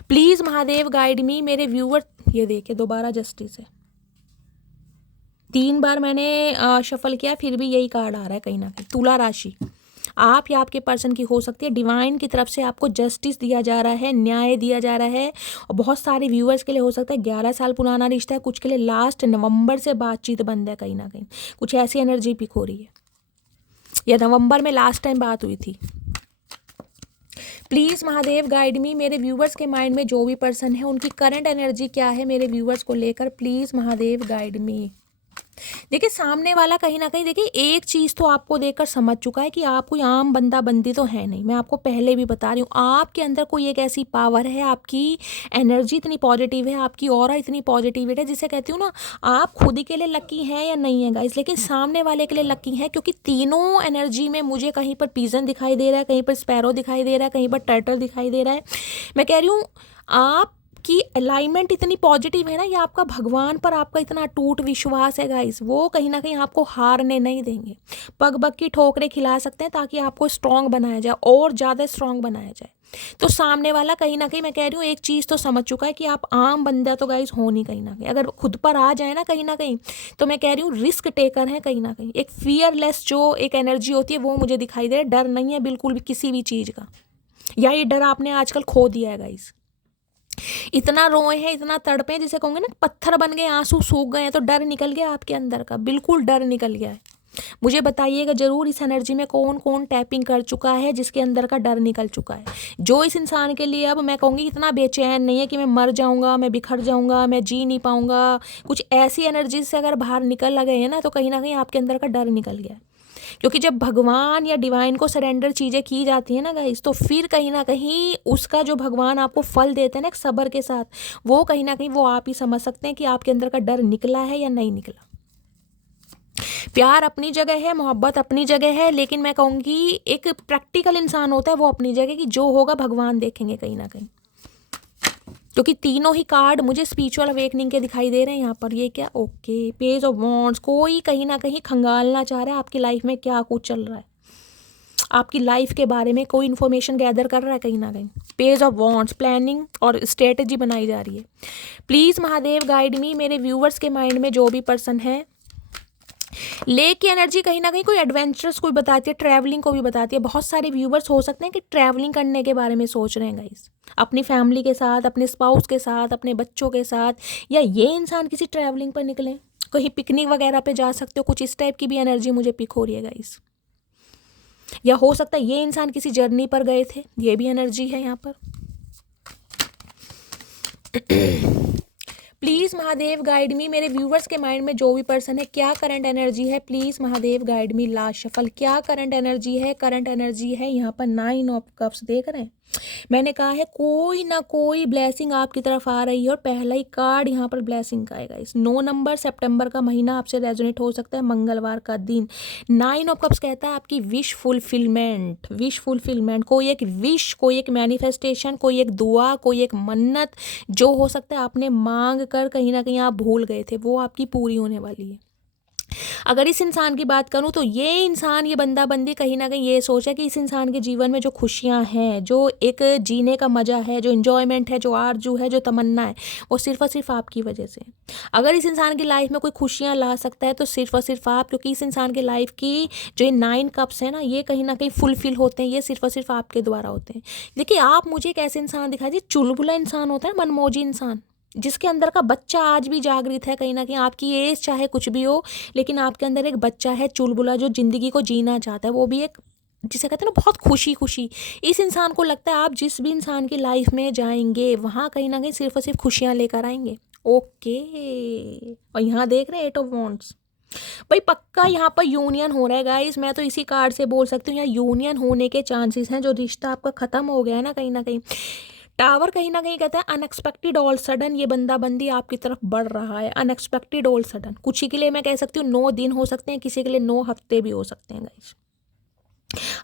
प्लीज़ महादेव गाइड मी। मेरे व्यूवर, ये देखिए दोबारा जस्टिस है, 3 बार मैंने शफल किया फिर भी यही कार्ड आ रहा है कहीं ना कहीं। तुला राशि, आप या आपके पर्सन की हो सकती है। डिवाइन की तरफ से आपको जस्टिस दिया जा रहा है, न्याय दिया जा रहा है। और बहुत सारे व्यूअर्स के लिए हो सकता है 11 साल पुराना रिश्ता है, कुछ के लिए लास्ट नवंबर से बातचीत बंद है, कहीं ना कहीं कुछ ऐसी एनर्जी पिक हो रही है, या नवंबर में लास्ट टाइम बात हुई थी। प्लीज़ महादेव गाइड मी, मेरे व्यूवर्स के माइंड में जो भी पर्सन है उनकी करंट एनर्जी क्या है मेरे व्यूवर्स को लेकर, प्लीज़ महादेव गाइड मी। देखिए सामने वाला कहीं ना कहीं, देखिए एक चीज़ तो आपको देखकर समझ चुका है कि आप कोई आम बंदा बंदी तो है नहीं। मैं आपको पहले भी बता रही हूँ, आपके अंदर कोई एक ऐसी पावर है, आपकी एनर्जी इतनी पॉजिटिव है, आपकी ऑरा इतनी पॉजिटिविटी है, जिसे कहती हूँ ना, आप खुद ही के लिए लकी हैं या नहीं है गाइस, लेकिन सामने वाले के लिए लकी हैं। क्योंकि तीनों एनर्जी में मुझे कहीं पर पीजन दिखाई दे रहा है, कहीं पर स्पैरो दिखाई दे रहा है, कहीं पर टर्टल दिखाई दे रहा है। मैं कह रही हूँ आप की अलाइनमेंट इतनी पॉजिटिव है ना, या आपका भगवान पर आपका इतना अटूट विश्वास है गाइस, वो कहीं ना कहीं आपको हारने नहीं देंगे। पग पग की ठोकरें खिला सकते हैं ताकि आपको स्ट्रांग बनाया जाए, और ज़्यादा स्ट्रांग बनाया जाए। तो सामने वाला कहीं ना कहीं, मैं कह रही हूँ एक चीज़ तो समझ चुका है कि आप आम बंदा तो गाइस हो नहीं। कहीं ना कहीं अगर खुद पर आ जाए ना कहीं ना कहीं, तो मैं कह रही हूँ रिस्क टेकर है कहीं ना कहीं। एक फियरलेस जो एक एनर्जी होती है वो मुझे दिखाई दे रहा है। डर नहीं है बिल्कुल भी किसी भी चीज़ का, या ये डर आपने आजकल खो दिया है गाइस। इतना रोए हैं, इतना तड़पे हैं, जिसे कहूँगे ना पत्थर बन गए, आंसू सूख गए हैं, तो डर निकल गया आपके अंदर का, बिल्कुल डर निकल गया है। मुझे बताइएगा जरूर इस एनर्जी में कौन कौन टैपिंग कर चुका है, जिसके अंदर का डर निकल चुका है, जो इस इंसान के लिए अब मैं कहूँगी इतना बेचैन नहीं है कि मैं मर जाऊँगा, मैं बिखर जाऊँगा, मैं जी नहीं पाऊँगा। कुछ ऐसी एनर्जी से अगर बाहर निकल गए हैं ना, तो कहीं ना कहीं आपके अंदर का डर निकल गया है। क्योंकि जब भगवान या डिवाइन को सरेंडर चीज़ें की जाती हैं ना गाइस, तो फिर कहीं ना कहीं उसका जो भगवान आपको फल देते हैं ना एक सब्र के साथ, वो कहीं ना कहीं वो आप ही समझ सकते हैं कि आपके अंदर का डर निकला है या नहीं निकला। प्यार अपनी जगह है, मोहब्बत अपनी जगह है, लेकिन मैं कहूँगी एक प्रैक्टिकल इंसान होता है वो अपनी जगह, कि जो होगा भगवान देखेंगे कहीं ना कहीं। क्योंकि तीनों ही कार्ड मुझे स्पिरिचुअल अवेकनिंग के दिखाई दे रहे हैं यहाँ पर। ये क्या, ओके, पेज ऑफ वॉन्ड्स, कोई कहीं ना कहीं खंगालना चाह रहा है आपकी लाइफ में क्या कुछ चल रहा है, आपकी लाइफ के बारे में कोई इन्फॉर्मेशन गैदर कर रहा है कहीं ना कहीं। पेज ऑफ वॉन्ड्स, प्लानिंग और स्ट्रेटजी बनाई जा रही है। प्लीज़ महादेव गाइड मी, मेरे व्यूवर्स के माइंड में जो भी पर्सन है, लेक की एनर्जी कहीं ना कहीं कोई एडवेंचरस कोई बताती है, ट्रैवलिंग को भी बताती है। बहुत सारे व्यूवर्स हो सकते हैं कि ट्रैवलिंग करने के बारे में सोच रहे हैं गाइस, अपनी फैमिली के साथ, अपने स्पाउस के साथ, अपने बच्चों के साथ, या ये इंसान किसी ट्रैवलिंग पर निकले, कहीं पिकनिक वगैरह पे जा सकते हो, कुछ इस टाइप की भी एनर्जी मुझे पिक हो रही है गाइस। या हो सकता है ये इंसान किसी जर्नी पर गए थे, ये भी एनर्जी है यहाँ पर। प्लीज़ महादेव गाइड मी, मेरे व्यूवर्स के माइंड में जो भी पर्सन है क्या करंट एनर्जी है, please Mahadev guide me. Last shuffle, क्या करंट एनर्जी है? करंट एनर्जी है यहाँ पर 9 ऑफ कप्स, देख रहे हैं मैंने कहा है कोई ना कोई ब्लेसिंग आपकी तरफ आ रही है, और पहला ही कार्ड यहाँ पर ब्लेसिंग का आएगा। इस 9 नंबर सितंबर का महीना आपसे रेजोनेट हो सकता है, मंगलवार का दिन। 9 ऑफ कप्स कहता है आपकी विश फुलफिलमेंट, विश फुलफिलमेंट, कोई एक विश, कोई एक मैनिफेस्टेशन, कोई एक दुआ, कोई एक मन्नत, जो हो सकता है आपने मांग कर कहीं ना कहीं आप भूल गए थे, वो आपकी पूरी होने वाली है। अगर इस इंसान की बात करूं तो ये इंसान, ये बंदा बंदी कहीं ना कहीं ये सोचा कि इस इंसान के जीवन में जो खुशियां हैं, जो एक जीने का मज़ा है, जो इन्जॉयमेंट है, जो आरजू है, जो तमन्ना है, वो सिर्फ और सिर्फ आपकी वजह से। अगर इस इंसान की लाइफ में कोई खुशियां ला सकता है तो सिर्फ और सिर्फ आप, क्योंकि इस इंसान की लाइफ की जो ये 9 कप्स हैं ना, ये कहीं ना कहीं फुलफिल होते हैं, ये सिर्फ और सिर्फ आपके द्वारा होते हैं। देखिए आप मुझे एक ऐसे इंसान दिखाई दिए, चुलबुला इंसान होता है, मनमोजी इंसान, जिसके अंदर का बच्चा आज भी जागृत है कहीं ना कहीं। आपकी एज चाहे कुछ भी हो, लेकिन आपके अंदर एक बच्चा है चुलबुला, जो ज़िंदगी को जीना चाहता है, वो भी एक जिसे कहते हैं ना बहुत खुशी खुशी। इस इंसान को लगता है आप जिस भी इंसान की लाइफ में जाएंगे वहाँ कहीं ना कहीं सिर्फ और सिर्फ खुशियाँ लेकर आएंगे। ओके, और यहाँ देख रहे हैं 8 ऑफ वॉन्ड्स, भाई पक्का यहाँ पर यूनियन हो रहा है गाइस। मैं तो इसी कार्ड से बोल सकती हूँ यहाँ यूनियन होने के चांसेस हैं। जो रिश्ता आपका ख़त्म हो गया है ना कहीं ना कहीं, टावर कहीं ना कहीं कहता है अनएक्सपेक्टेड ऑल सडन ये बंदा बंदी आपकी तरफ बढ़ रहा है। अनएक्सपेक्टेड ऑल सडन, कुछ ही के लिए मैं कह सकती हूँ 9 दिन हो सकते हैं, किसी के लिए 9 हफ्ते भी हो सकते हैं गाइस।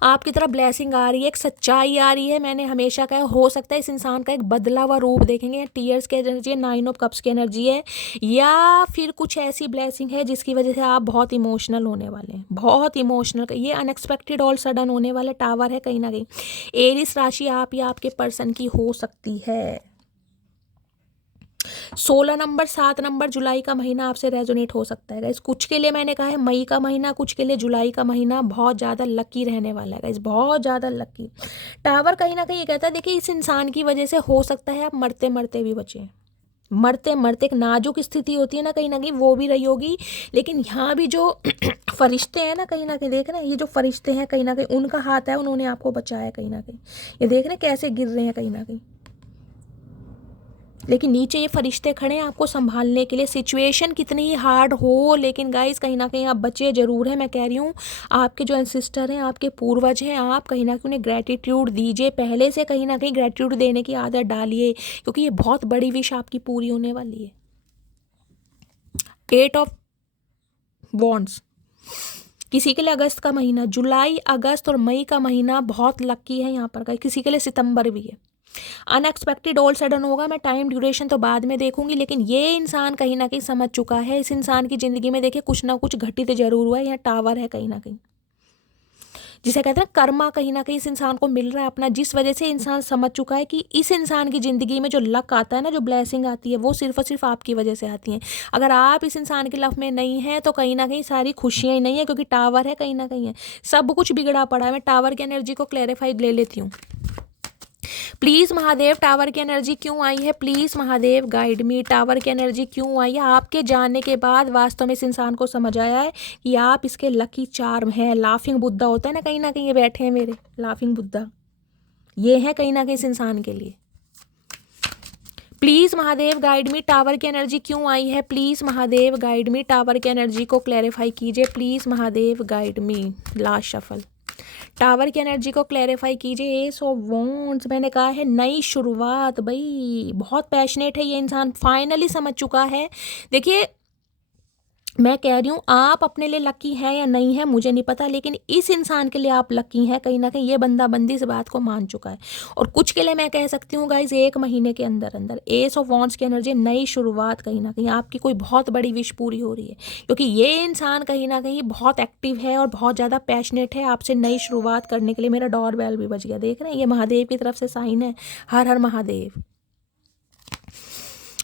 आपकी तरफ ब्लेसिंग आ रही है, एक सच्चाई आ रही है। मैंने हमेशा कहा हो सकता है इस इंसान का एक बदला हुआ रूप देखेंगे। टीयर्स की एनर्जी है, 9 ऑफ कप्स की एनर्जी है, या फिर कुछ ऐसी ब्लेसिंग है जिसकी वजह से आप बहुत इमोशनल होने वाले हैं, बहुत इमोशनल। ये अनएक्सपेक्टेड ऑल सडन होने वाला टावर है कहीं ना कहीं। एरिस राशि आप या आपके पर्सन की हो सकती है। 16 नंबर, 7 नंबर जुलाई का महीना आपसे रेजोनेट हो सकता है गाइस। कुछ के लिए मैंने कहा है मई का महीना, कुछ के लिए जुलाई का महीना बहुत ज़्यादा लकी रहने वाला है गाइस, बहुत ज़्यादा लकी। टावर कहीं ना कहीं ये कहता है देखिए इस इंसान की वजह से हो सकता है आप मरते मरते भी बचे, मरते मरते एक नाजुक स्थिति होती है ना कहीं वो भी रही होगी। लेकिन यहाँ भी जो फरिश्ते हैं ना कहीं देख रहे हैं, ये जो फरिश्ते हैं कहीं ना कहीं उनका हाथ है, उन्होंने आपको बचाया कहीं ना कहीं। ये देख रहे हैं कैसे गिर रहे हैं कहीं ना कहीं, लेकिन नीचे ये फरिश्ते खड़े हैं आपको संभालने के लिए। सिचुएशन कितनी ही हार्ड हो लेकिन गाइस कहीं ना कहीं आप बचे ज़रूर हैं। मैं कह रही हूँ आपके जो एंसिस्टर हैं, आपके पूर्वज हैं, आप कहीं ना कहीं उन्हें ग्रेटिट्यूड दीजिए, पहले से कहीं ना कहीं ग्रेटिट्यूड देने की आदत डालिए, क्योंकि ये बहुत बड़ी विश आपकी पूरी होने वाली है। 8 ऑफ वॉन्ड्स किसी के लिए अगस्त का महीना, जुलाई, अगस्त और मई का महीना बहुत लकी है यहाँ पर। किसी के लिए सितंबर भी है। अनएक्सपेक्टेड ऑल सडन होगा, मैं टाइम ड्यूरेशन तो बाद में देखूंगी, लेकिन ये इंसान कहीं ना कहीं समझ चुका है। इस इंसान की ज़िंदगी में देखिए कुछ ना कुछ घटित जरूर हुआ है। यहाँ टावर है कहीं ना कहीं, जिसे कहते हैं कर्मा कहीं ना कहीं इस इंसान को मिल रहा है अपना, जिस वजह से इंसान समझ चुका है कि इस इंसान की ज़िंदगी में जो लक आता है ना, जो ब्लेसिंग आती है, वो सिर्फ और सिर्फ आपकी वजह से आती हैं। अगर आप इस इंसान के लव में नहीं हैं तो कहीं ना कहीं सारी खुशियाँ ही नहीं है, क्योंकि टावर है कहीं ना कहीं है, सब कुछ बिगड़ा पड़ा है। मैं टावर की एनर्जी को क्लैरिफाई ले लेती हूँ। प्लीज़ महादेव टावर की एनर्जी क्यों आई है, please Mahadev guide me, tower की एनर्जी क्यों आई है। आपके जाने के बाद वास्तव में इस इंसान को समझ आया है कि आप इसके लकी चार्म हैं। लाफिंग बुद्धा होता है ना कहीं ये बैठे हैं मेरे लाफिंग बुद्धा, ये है कहीं ना कहीं इस इंसान के लिए। Please Mahadev guide me, tower की एनर्जी क्यों आई है, please Mahadev guide me, tower की एनर्जी को क्लैरिफाई कीजिए, please Mahadev guide me. Last shuffle, tower की एनर्जी को क्लैरिफाई कीजिए। एस ऑफ वॉन्ड्स, मैंने कहा है नई शुरुआत। भाई बहुत पैशनेट है ये इंसान, फाइनली समझ चुका है। देखिए मैं कह रही हूँ आप अपने लिए लकी हैं या नहीं है मुझे नहीं पता, लेकिन इस इंसान के लिए आप लकी हैं कहीं ना कहीं। ये बंदा बंदी इस बात को मान चुका है। और कुछ के लिए मैं कह सकती हूँ गाइज 1 महीने के अंदर अंदर एस ऑफ वॉन्ड्स की एनर्जी, नई शुरुआत, कहीं ना कहीं आपकी कोई बहुत बड़ी विश पूरी हो रही है, क्योंकि ये इंसान कहीं ना कहीं बहुत एक्टिव है और बहुत ज़्यादा पैशनेट है आपसे नई शुरुआत करने के लिए। मेरा डोर बेल भी बज गया, देख रहे हैं, ये महादेव की तरफ से साइन है। हर हर महादेव।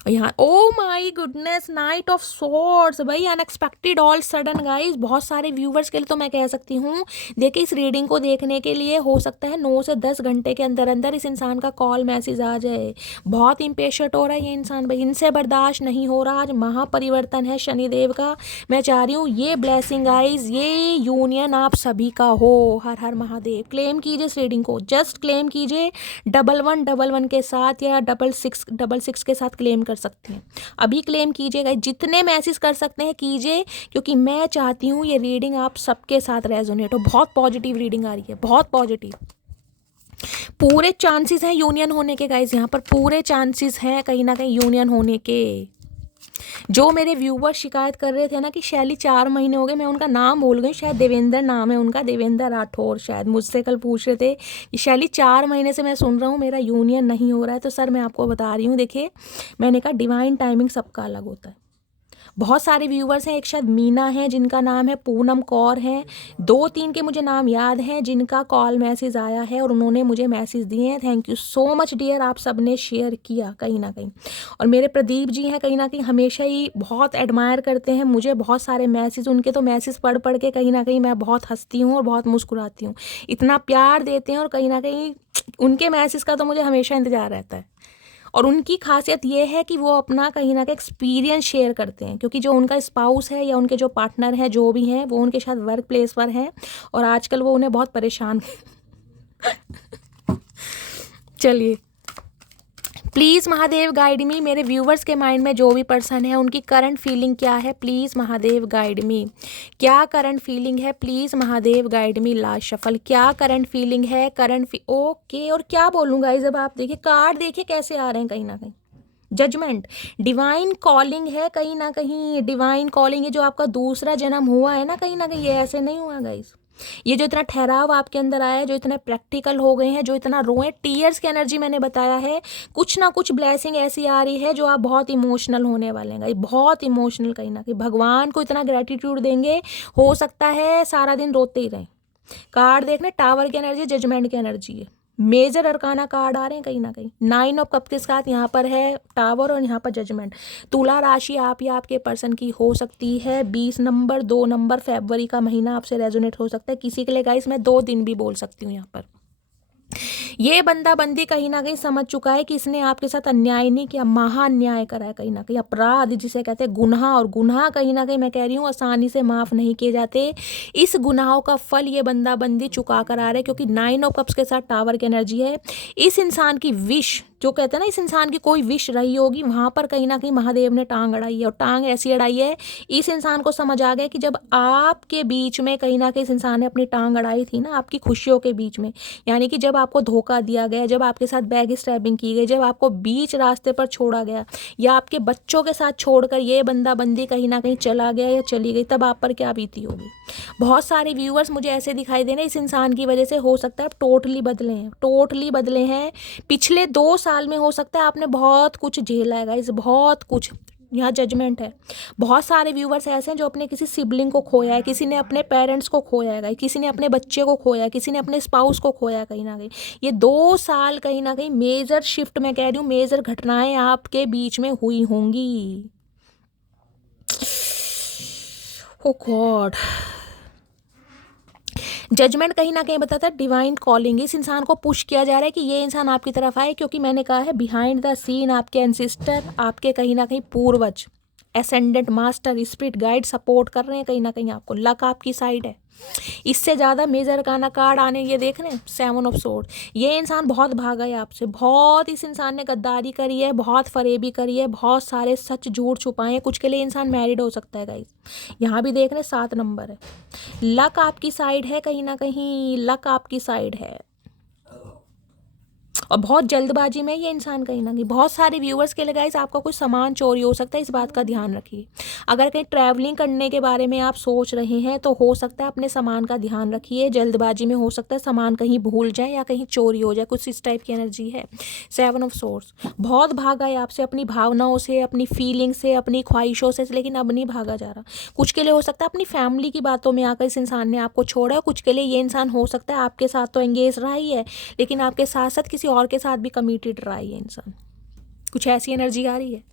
यहाँ oh my goodness, knight of swords. भाई अनएक्सपेक्टेड ऑल सडन गाइस, बहुत सारे व्यूवर्स के लिए तो मैं कह सकती हूँ देखिए इस रीडिंग को देखने के लिए हो सकता है 9 से 10 घंटे के अंदर अंदर इस इंसान का कॉल मैसेज आ जाए। बहुत इम्पेशेंट हो रहा है ये इंसान भाई, इनसे बर्दाश्त नहीं हो रहा। आज महापरिवर्तन है शनिदेव का। मैं चाह रही हूँ ये ब्लेसिंग गाइज, ये यूनियन आप सभी का हो। हर हर महादेव। क्लेम कीजिए इस रीडिंग को, जस्ट क्लेम कीजिए 1111 के साथ या 6666 के साथ क्लेम कर सकते हैं। अभी क्लेम कीजिएगा, जितने मैसेज कर सकते हैं कीजिए, क्योंकि मैं चाहती हूँ ये रीडिंग आप सबके साथ रेजोनेट हो। बहुत पॉजिटिव रीडिंग आ रही है, बहुत पॉजिटिव। पूरे चांसेस हैं यूनियन होने के गाइस, यहाँ पर पूरे चांसेस हैं कहीं ना कहीं यूनियन होने के। जो मेरे व्यूवर शिकायत कर रहे थे ना कि शैली 4 महीने हो गए, मैं उनका नाम भूल गई, शायद देवेंद्र नाम है उनका, देवेंद्र राठौर, शायद मुझसे कल पूछ रहे थे कि शैली 4 महीने से मैं सुन रहा हूँ मेरा यूनियन नहीं हो रहा है। तो सर मैं आपको बता रही हूँ, देखिए मैंने कहा डिवाइन टाइमिंग सबका अलग होता है। बहुत सारे व्यूवर्स हैं, एक शायद मीना है जिनका नाम है, पूनम कौर है, 2-3 के मुझे नाम याद हैं जिनका कॉल मैसेज आया है और उन्होंने मुझे मैसेज दिए हैं। Thank you so much dear, आप सब ने शेयर किया कहीं ना कहीं। और मेरे प्रदीप जी हैं कहीं ना कहीं, हमेशा ही बहुत एडमायर करते हैं मुझे, बहुत सारे मैसेज, उनके तो मैसेज पढ़ पढ़ के कहीं ना कहीं मैं बहुत हंसती हूँ और बहुत मुस्कुराती हूँ। इतना प्यार देते हैं और कहीं ना कहीं उनके मैसेज का तो मुझे हमेशा इंतज़ार रहता है। और उनकी खासियत ये है कि वो अपना कहीं ना कहीं एक्सपीरियंस शेयर करते हैं, क्योंकि जो उनका स्पाउस है या उनके जो पार्टनर हैं जो भी हैं वो उनके शायद वर्क प्लेस पर हैं और आजकल वो उन्हें बहुत परेशान चलिए प्लीज़ महादेव गाइड मी, मेरे व्यूवर्स के माइंड में जो भी पर्सन है उनकी करंट फीलिंग क्या है, प्लीज़ महादेव गाइड मी। क्या करंट फीलिंग है, please Mahadev guide me. Last shuffle, क्या करंट फीलिंग है, ओके। और क्या बोलूँगा जब आप देखिए कार्ड देखिए कैसे आ रहे हैं कहीं ना कहीं। जजमेंट, डिवाइन कॉलिंग है कहीं ना कहीं, डिवाइन कॉलिंग है। जो आपका दूसरा जन्म हुआ है ना कहीं ये ऐसे नहीं हुआ गाइस। ये जो इतना ठहराव आपके अंदर आया है, जो इतने प्रैक्टिकल हो गए हैं, जो इतना रोए, टीयर्स की एनर्जी मैंने बताया है, कुछ ना कुछ ब्लेसिंग ऐसी आ रही है जो आप बहुत इमोशनल होने वाले हैं, बहुत इमोशनल कहीं ना कहीं। भगवान को इतना ग्रेटिट्यूड देंगे, हो सकता है सारा दिन रोते ही रहें। कार्ड देखने, टावर की एनर्जी, जजमेंट की एनर्जी है। मेजर अरकाना कार्ड आ रहे हैं कहीं ना कहीं। 9 ऑफ कप के साथ यहाँ पर है टावर और यहाँ पर जजमेंट। तुला राशि आप या आपके पर्सन की हो सकती है। 20 नंबर 2 नंबर फरवरी का महीना आपसे रेजोनेट हो सकता है। किसी के लिए गाइस मैं 2 दिन भी बोल सकती हूँ यहाँ पर। ये बंदा बंदी कहीं ना कहीं समझ चुका है कि इसने आपके साथ अन्याय नहीं किया, महा अन्याय करा है कहीं ना कहीं। अपराध जिसे कहते हैं गुनाह, और गुनाह कहीं ना कहीं मैं कह रही हूँ आसानी से माफ़ नहीं किए जाते। इस गुनाहों का फल ये बंदा बंदी चुका कर आ रहे, क्योंकि 9 ऑफ कप्स के साथ टावर की एनर्जी है। इस इंसान की विश जो कहते हैं ना, इस इंसान की कोई विश रही होगी, वहाँ पर कहीं ना कहीं महादेव ने टांग अड़ाई है। और टांग ऐसी अड़ाई है, इस इंसान को समझ आ गया कि जब आपके बीच में कहीं ना कहीं इस इंसान ने अपनी टांग अड़ाई थी ना, आपकी खुशियों के बीच में, यानी कि जब आपको धोखा दिया गया, जब आपके साथ बैग स्टैबिंग की गई, जब आपको बीच रास्ते पर छोड़ा गया, या आपके बच्चों के साथ छोड़कर ये बंदा बंदी कहीं ना कहीं चला गया या चली गई, तब आप पर क्या बीती होगी। बहुत सारे व्यूअर्स मुझे ऐसे दिखाई दे रहे हैं इस इंसान की वजह से हो सकता है आप टोटली बदले हैं, टोटली बदले हैं। पिछले 2 साल में हो सकता है आपने बहुत कुछ झेला है गाइस, बहुत कुछ। यहाँ जजमेंट है। बहुत सारे व्यूवर्स ऐसे हैं जो अपने किसी सिबलिंग को खोया है, किसी ने अपने पेरेंट्स को खोया है, किसी ने अपने बच्चे को खोया है, किसी ने अपने स्पाउस को खोया है कहीं ना कहीं। ये 2 साल कहीं ना कहीं मेजर शिफ्ट, मैं कह रही हूँ मेजर घटनाएं आपके बीच में हुई होंगी। ओ गॉड। जजमेंट कहीं ना कहीं बताता है डिवाइन कॉलिंग। इस इंसान को पुश किया जा रहा है कि ये इंसान आपकी तरफ आए, क्योंकि मैंने कहा है बिहाइंड द सीन आपके एंसिस्टर, आपके कहीं ना कहीं पूर्वज, ascendant master spirit guide support कर रहे हैं कहीं ना कहीं आपको। लक आपकी साइड है। इससे ज़्यादा मेजर काना कार्ड आने, ये देख रहे हैं 7 ऑफ सोर्ड। ये इंसान बहुत भागा है आपसे, बहुत इस इंसान ने गद्दारी करी है, बहुत फरेबी करी है, बहुत सारे सच झूठ छुपाए हैं। कुछ के लिए इंसान मैरिड हो सकता है गाइस। यहाँ भी देख रहे हैं 7 नंबर है। लक आपकी साइड है कहीं ना कहीं, लक आपकी साइड है। और बहुत जल्दबाजी में ये इंसान कहीं ना कहीं। बहुत सारे व्यूवर्स के लिए गाइस आपका कोई सामान चोरी हो सकता है, इस बात का ध्यान रखिए। अगर कहीं ट्रैवलिंग करने के बारे में आप सोच रहे हैं तो हो सकता है अपने सामान का ध्यान रखिए। जल्दबाजी में हो सकता है सामान कहीं भूल जाए या कहीं चोरी हो जाए, कुछ इस टाइप की एनर्जी है। 7 ऑफ सोर्स। बहुत भागा है आपसे, अपनी भावनाओं से, अपनी फीलिंग से, अपनी ख्वाहिशों से, लेकिन अब नहीं भागा जा रहा। कुछ के लिए हो सकता है अपनी फैमिली की बातों में आकर इस इंसान ने आपको छोड़ा है। कुछ के लिए ये इंसान हो सकता है आपके साथ तो एंगेज रहा ही है, लेकिन आपके साथ साथ किसी और के साथ भी कमिटेड रहा है ये इंसान। कुछ ऐसी एनर्जी आ रही है।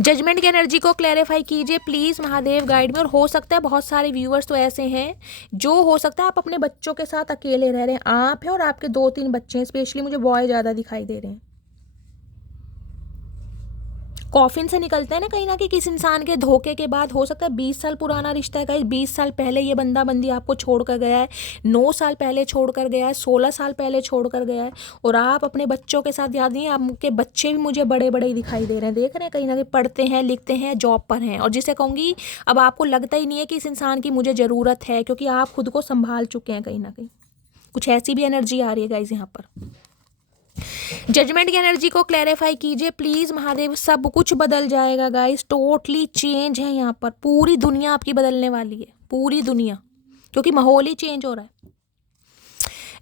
जजमेंट की एनर्जी को क्लैरिफाई कीजिए प्लीज महादेव गाइड में। और हो सकता है बहुत सारे व्यूअर्स तो ऐसे हैं जो हो सकता है आप अपने बच्चों के साथ अकेले रह रहे हैं। आप हैं और आपके 2-3 बच्चे हैं, स्पेशली मुझे बॉय ज़्यादा दिखाई दे रहे हैं। कॉफिन से निकलते हैं ना कहीं ना कहीं किस इंसान के धोखे के बाद। हो सकता है 20 साल पुराना रिश्ता है गाइस, 20 साल पहले ये बंदा बंदी आपको छोड़ कर गया है, 9 साल पहले छोड़ कर गया है, 16 साल पहले छोड़ कर गया है। और आप अपने बच्चों के साथ, याद नहीं, आपके बच्चे भी मुझे बड़े बड़े ही दिखाई दे रहे हैं। देख रहे हैं कहीं ना कहीं पढ़ते हैं, लिखते हैं, जॉब पर हैं। और जिसे कहूँगी अब आपको लगता ही नहीं है कि इस इंसान की मुझे ज़रूरत है, क्योंकि आप खुद को संभाल चुके हैं कहीं ना कहीं। कुछ ऐसी भी एनर्जी आ रही है गाइस यहाँ पर। जजमेंट की एनर्जी को क्लैरिफाई कीजिए प्लीज महादेव। सब कुछ बदल जाएगा गाइस, टोटली चेंज है यहाँ पर। पूरी दुनिया आपकी बदलने वाली है, पूरी दुनिया, क्योंकि माहौल ही चेंज हो रहा है।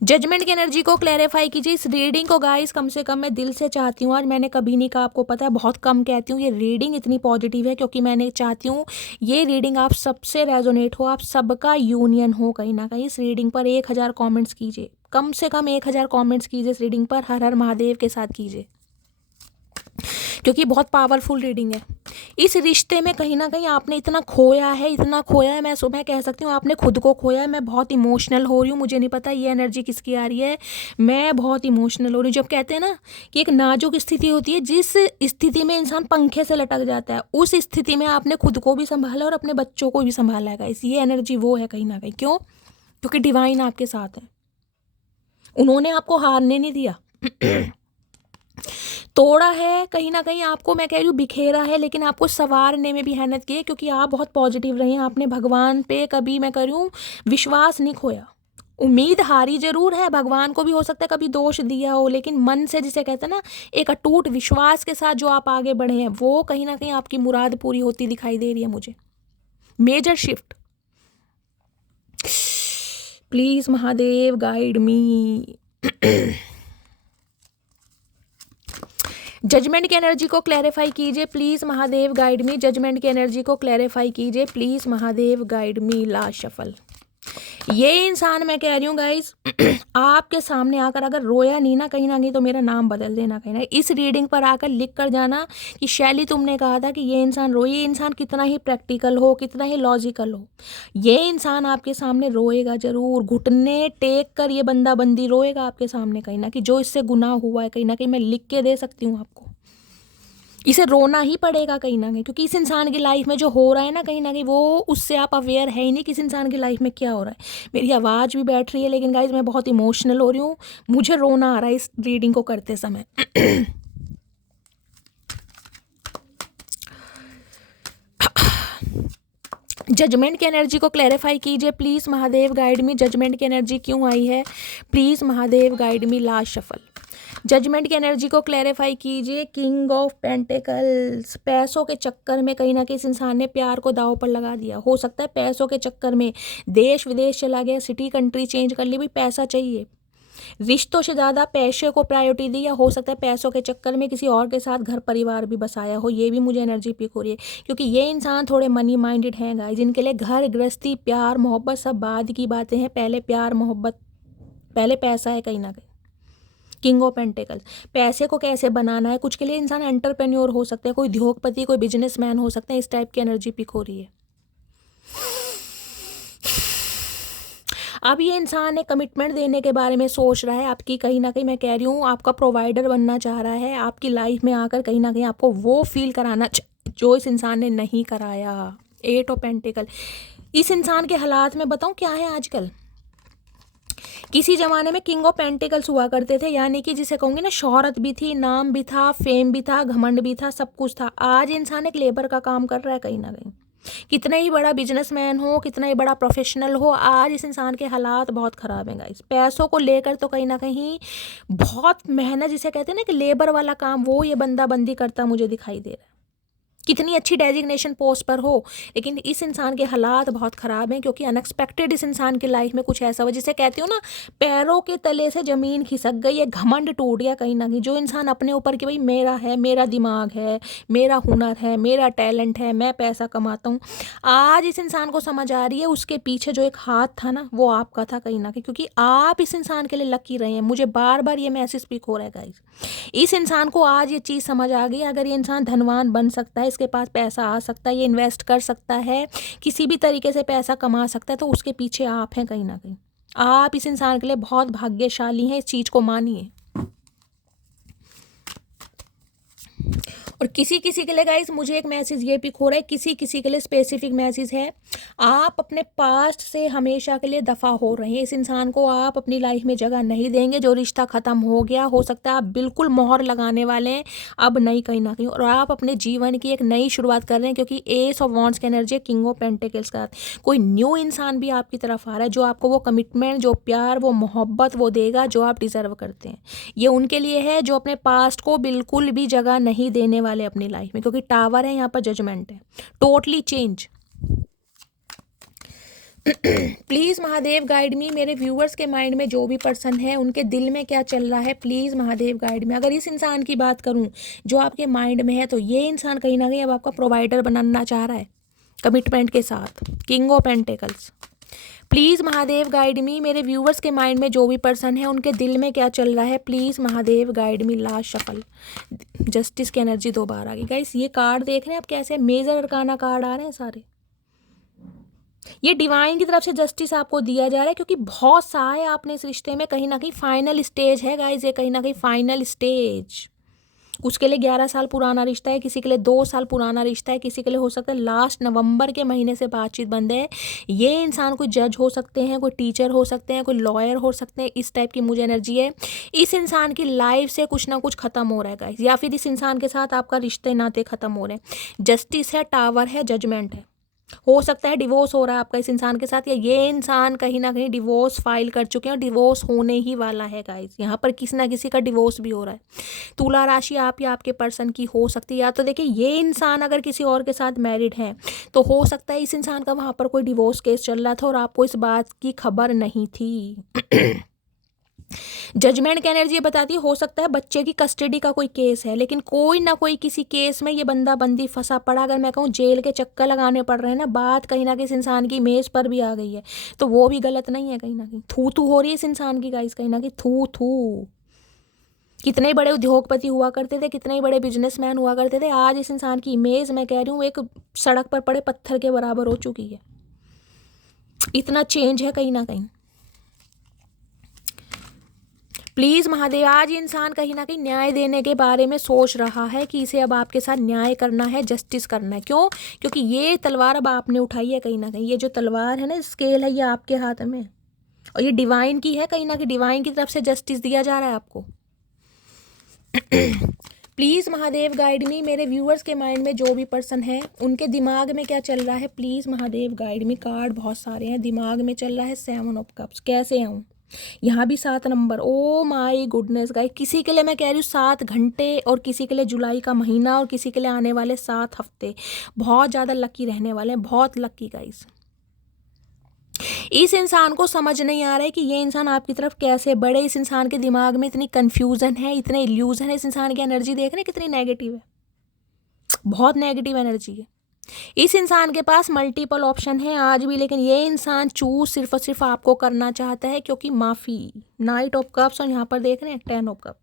जजमेंट की एनर्जी को क्लैरिफाई कीजिए। इस रीडिंग को गाइस कम से कम मैं दिल से चाहती हूँ, आज मैंने कभी नहीं कहा, आपको पता है बहुत कम कहती हूँ ये रीडिंग इतनी पॉजिटिव है, क्योंकि मैंने चाहती हूँ ये रीडिंग आप सबसे रेजोनेट हो, आप सबका यूनियन हो कहीं ना कहीं। इस रीडिंग पर 1000 कॉमेंट्स कीजिए, कम से कम 1000 कॉमेंट्स कीजिए इस रीडिंग पर, हर हर महादेव के साथ कीजिए, क्योंकि बहुत पावरफुल रीडिंग है। इस रिश्ते में कहीं ना कहीं आपने इतना खोया है, इतना खोया है, मैं कह सकती हूँ आपने खुद को खोया है। मैं बहुत इमोशनल हो रही हूँ, मुझे नहीं पता ये एनर्जी किसकी आ रही है, मैं बहुत इमोशनल हो रही हूँ। जब कहते हैं ना कि एक नाजुक स्थिति होती है, जिस स्थिति में इंसान पंखे से लटक जाता है, उस स्थिति में आपने खुद को भी संभाला और अपने बच्चों को भी संभाला है। ये एनर्जी वो है कहीं ना कहीं। क्यों? क्योंकि डिवाइन आपके साथ है, उन्होंने आपको हारने नहीं दिया। तोड़ा है कहीं ना कहीं आपको, मैं कह रही हूँ बिखेरा है, लेकिन आपको संवारने में भी मेहनत की है, क्योंकि आप बहुत पॉजिटिव रहे हैं। आपने भगवान पे कभी, मैं कह रही हूँ, विश्वास नहीं खोया। उम्मीद हारी जरूर है, भगवान को भी हो सकता है कभी दोष दिया हो, लेकिन मन से, जिसे कहते हैं ना, एक अटूट विश्वास के साथ जो आप आगे बढ़े हैं, वो कहीं ना कहीं आपकी मुराद पूरी होती दिखाई दे रही है मुझे। Major shift. Please Mahadev guide me. Judgment की एनर्जी को क्लैरिफाई कीजिए please Mahadev guide me. Judgment की एनर्जी को क्लैरिफाई कीजिए please Mahadev guide me. Last shuffle. ये इंसान, मैं कह रही हूँ गाइस, आपके सामने आकर अगर रोया नहीं ना कहीं तो मेरा नाम बदल देना कहीं ना। इस रीडिंग पर आकर लिख कर जाना कि शैली तुमने कहा था कि ये इंसान रोए। ये इंसान कितना ही प्रैक्टिकल हो, कितना ही लॉजिकल हो, ये इंसान आपके सामने रोएगा जरूर। घुटने टेक कर ये बंदा बंदी रोएगा आपके सामने कहीं ना कि जो इससे गुनाह हुआ है कहीं ना कहीं मैं लिख के दे सकती हूँ आपको। इसे रोना ही पड़ेगा कहीं ना कहीं, क्योंकि इस इंसान की लाइफ में जो हो रहा है ना कहीं वो उससे आप अवेयर है ही नहीं कि इस इंसान की लाइफ में क्या हो रहा है। मेरी आवाज़ भी बैठ रही है, लेकिन गाइज मैं बहुत इमोशनल हो रही हूँ, मुझे रोना आ रहा है इस रीडिंग को करते समय। जजमेंट की एनर्जी को क्लैरिफाई कीजिए please Mahadev, guide me. Judgment की एनर्जी क्यों आई है please Mahadev, guide me. Last shuffle. Judgment की एनर्जी को क्लैरिफाई कीजिए। King of pentacles. पैसों के चक्कर में कहीं ना कहीं इस इंसान ने प्यार को दांव पर लगा दिया। हो सकता है पैसों के चक्कर में देश विदेश चला गया, सिटी कंट्री चेंज कर ली, भाई पैसा चाहिए, रिश्तों से ज़्यादा पैसे को प्रायोरिटी दी, या हो सकता है पैसों के चक्कर में किसी और के साथ घर परिवार भी बसाया हो। ये भी मुझे एनर्जी पिक हो रही है, क्योंकि ये इंसान थोड़े मनी माइंडेड हैं गाइस, जिनके लिए घर गृहस्थी प्यार मोहब्बत सब बाद की बातें हैं, पहले प्यार मोहब्बत, पहले पैसा है कहीं ना कहीं। किंग ऑफ पेंटिकल्स, पैसे को कैसे बनाना है, कुछ के लिए इंसान एंटरप्रेन्योर हो सकता है, कोई उद्योगपति, कोई बिजनेसमैन हो सकता है। इस टाइप की एनर्जी पिक हो रही है। अब ये इंसान एक कमिटमेंट देने के बारे में सोच रहा है आपकी, कहीं ना कहीं मैं कह रही हूँ आपका प्रोवाइडर बनना चाह रहा है, आपकी लाइफ में आकर कहीं ना कहीं आपको वो फील कराना जो इस इंसान ने नहीं कराया। 8 ऑफ पेंटिकल। इस इंसान के हालात में बताऊँ क्या है आजकल। किसी ज़माने में किंग ऑफ पेंटिकल्स हुआ करते थे, यानी कि जिसे कहूँगी ना, शोहरत भी थी, नाम भी था, फेम भी था, घमंड भी था, सब कुछ था। आज इंसान एक लेबर का काम कर रहा है कहीं ना कहीं। कितना ही बड़ा बिजनेसमैन हो, कितना ही बड़ा प्रोफेशनल हो, आज इस इंसान के हालात बहुत ख़राब हैं गाइस। पैसों को लेकर तो कहीं ना कहीं बहुत मेहनत, जिसे कहते हैं ना कि लेबर वाला काम, वो ये बंदा बंदी करता मुझे दिखाई दे रहा है। कितनी अच्छी डेजिग्नेशन पोस्ट पर हो, लेकिन इस इंसान के हालात बहुत ख़राब हैं, क्योंकि अनएक्सपेक्टेड इस इंसान की लाइफ में कुछ ऐसा हुआ जिसे कहती हूँ ना, पैरों के तले से ज़मीन खिसक गई है, घमंड टूट गया कहीं ना कहीं। जो इंसान अपने ऊपर कि भाई मेरा है, मेरा दिमाग है, मेरा हुनर है, मेरा टैलेंट है, मैं पैसा कमाता हूँ, आज इस इंसान को समझ आ रही है उसके पीछे जो एक हाथ था ना, वो आपका था कहीं ना कहीं, क्योंकि आप इस इंसान के लिए लकी रहे हैं। मुझे बार बार ये मैसेज स्पीक हो रहा है गाइस। इस इंसान को आज ये चीज़ समझ आ गई, अगर ये इंसान धनवान बन सकता है, इसके पास पैसा आ सकता है, ये इन्वेस्ट कर सकता है, किसी भी तरीके से पैसा कमा सकता है, तो उसके पीछे आप हैं कहीं ना कहीं। आप इस इंसान के लिए बहुत भाग्यशाली हैं, इस चीज़ को मानिए। और किसी किसी के लिए गाइस मुझे एक मैसेज ये पिक हो रहा है, किसी किसी के लिए स्पेसिफिक मैसेज है, आप अपने पास्ट से हमेशा के लिए दफ़ा हो रहे हैं। इस इंसान को आप अपनी लाइफ में जगह नहीं देंगे, जो रिश्ता ख़त्म हो गया, हो सकता है आप बिल्कुल मोहर लगाने वाले हैं अब नहीं कहीं ना कहीं, और आप अपने जीवन की एक नई शुरुआत कर रहे हैं, क्योंकि एस ऑफ वॉन्ड्स की एनर्जी, किंग ऑफ पेंटिकल्स का कोई न्यू इंसान भी आपकी तरफ आ रहा है, जो आपको वो कमिटमेंट, जो प्यार, वो मोहब्बत वो देगा जो आप डिज़र्व करते हैं। ये उनके लिए है जो अपने पास्ट को बिल्कुल भी जगह नहीं देने वाले अपनी लाइफ में, क्योंकि टावर है यहाँ पर, जजमेंट है, totally change. Please Mahadev guide मी। मेरे व्यूअर्स के माइंड में जो भी पर्सन है, उनके दिल में क्या चल रहा है, प्लीज़ महादेव गाइड मी। अगर इस इंसान की बात करूं जो आपके माइंड में है, तो ये इंसान कहीं ना कहीं अब आपका प्रोवाइडर बनाना चाह रहा है कमिटमेंट के साथ। King of pentacles. Please Mahadev guide मी। मेरे व्यूवर्स के माइंड में जो भी पर्सन है, उनके दिल में क्या चल रहा है, please Mahadev guide me. Last shuffle. Justice की एनर्जी 2 बार आ गई गाइस। ये कार्ड देख रहे हैं आप कैसे, मेजर अरकाना कार्ड आ रहे हैं सारे। ये डिवाइन की तरफ से जस्टिस आपको दिया जा रहा है, क्योंकि बहुत सा है आपने इस रिश्ते में, कहीं ना कहीं फाइनल स्टेज है गाइस, ये कहीं ना कहीं फाइनल स्टेज। उसके लिए 11 साल पुराना रिश्ता है, किसी के लिए 2 साल पुराना रिश्ता है, किसी के लिए हो सकता है लास्ट नवंबर के महीने से बातचीत बंद है। ये इंसान कोई जज हो सकते हैं, कोई टीचर हो सकते हैं, कोई लॉयर हो सकते हैं, इस टाइप की मुझे एनर्जी है। इस इंसान की लाइफ से कुछ ना कुछ खत्म हो रहा है गाइस, या फिर इस इंसान के साथ आपका रिश्ते नाते खत्म हो रहे हैं। जस्टिस है, टावर है, जजमेंट है। हो सकता है डिवोर्स हो रहा है आपका इस इंसान के साथ, या ये इंसान कहीं ना कहीं डिवोर्स फाइल कर चुके हैं और डिवोर्स होने ही वाला है गाइस। यहाँ पर किसी ना किसी का डिवोर्स भी हो रहा है। तुला राशि आप या आपके पर्सन की हो सकती है, या तो देखिए ये इंसान अगर किसी और के साथ मैरिड है, तो हो सकता है इस इंसान का वहाँ पर कोई डिवोर्स केस चल रहा था और आपको इस बात की खबर नहीं थी। जजमेंट की एनर्जी ये बताती है, हो सकता है बच्चे की कस्टडी का कोई केस है, लेकिन कोई ना कोई किसी केस में ये बंदा बंदी फंसा पड़ा, अगर मैं कहूँ जेल के चक्कर लगाने पड़ रहे हैं ना, बात कहीं ना किसी इंसान की इमेज पर भी आ गई है, तो वो भी गलत नहीं है। कहीं ना कहीं थू थू हो रही है इस इंसान की गाइस, कहीं ना कहीं थू थू। कितने बड़े उद्योगपति हुआ करते थे, कितने बड़े बिजनेसमैन हुआ करते थे, आज इस इंसान की इमेज मैं कह रही हूँ एक सड़क पर पड़े पत्थर के बराबर हो चुकी है। इतना चेंज है कहीं ना कहीं। प्लीज़ महादेव, आज इंसान कहीं ना कहीं न्याय देने के बारे में सोच रहा है कि इसे अब आपके साथ न्याय करना है, जस्टिस करना है। क्यों? क्योंकि ये तलवार अब आपने उठाई है कहीं ना कहीं। ये जो तलवार है ना, स्केल है, ये आपके हाथ में, और ये डिवाइन की है कहीं ना कहीं। डिवाइन की तरफ से जस्टिस दिया जा रहा है आपको। प्लीज़ महादेव गाइड मी। मेरे व्यूअर्स के माइंड में जो भी पर्सन है, उनके दिमाग में क्या चल रहा है, please Mahadev guide me. Card बहुत सारे हैं, दिमाग में चल रहा है 7 ऑफ कप्स। कैसे आऊँ? यहाँ भी 7 number. Oh my goodness guys, किसी के लिए मैं कह रही हूँ 7 घंटे, और किसी के लिए जुलाई का महीना, और किसी के लिए आने वाले 7 हफ्ते बहुत ज़्यादा लकी रहने वाले हैं, बहुत लकी गाइस। इस इंसान को समझ नहीं आ रहा है कि ये इंसान आपकी तरफ कैसे बढ़े। इस इंसान के दिमाग में इतनी कन्फ्यूज़न है, इतने इल्यूज़न है। इस इंसान की एनर्जी देख रहे हैं कितनी नेगेटिव है, बहुत नेगेटिव एनर्जी है। इस इंसान के पास मल्टीपल ऑप्शन है आज भी, लेकिन ये इंसान चूज सिर्फ और सिर्फ आपको करना चाहता है, क्योंकि माफ़ी। नाइट ऑफ कप्स, और यहाँ पर देख रहे हैं 10 of cup,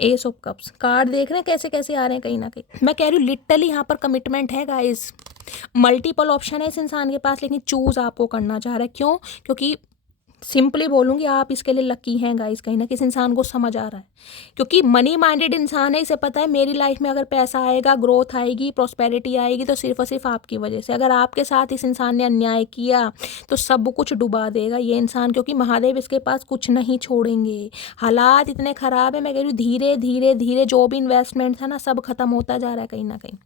S of cups. Card देख रहे हैं कैसे कैसे आ रहे हैं कहीं ना कहीं। मैं कह रही हूँ लिटरली यहाँ पर कमिटमेंट है गाइस। मल्टीपल ऑप्शन है इस इंसान के पास, लेकिन चूज आपको करना चाह रहा है। क्यों? क्योंकि सिंपली बोलूँगी, आप इसके लिए लकी हैं गाइस। कहीं ना किसी इंसान को समझ आ रहा है, क्योंकि मनी माइंडेड इंसान है। इसे पता है मेरी लाइफ में अगर पैसा आएगा, ग्रोथ आएगी, प्रॉस्पेरिटी आएगी, तो सिर्फ और सिर्फ आपकी वजह से। अगर आपके साथ इस इंसान ने अन्याय किया तो सब कुछ डुबा देगा ये इंसान, क्योंकि महादेव इसके पास कुछ नहीं छोड़ेंगे। हालात इतने ख़राब है, मैं कह रही हूँ धीरे धीरे धीरे जो भी इन्वेस्टमेंट था ना, सब खत्म होता जा रहा है कहीं ना कहीं।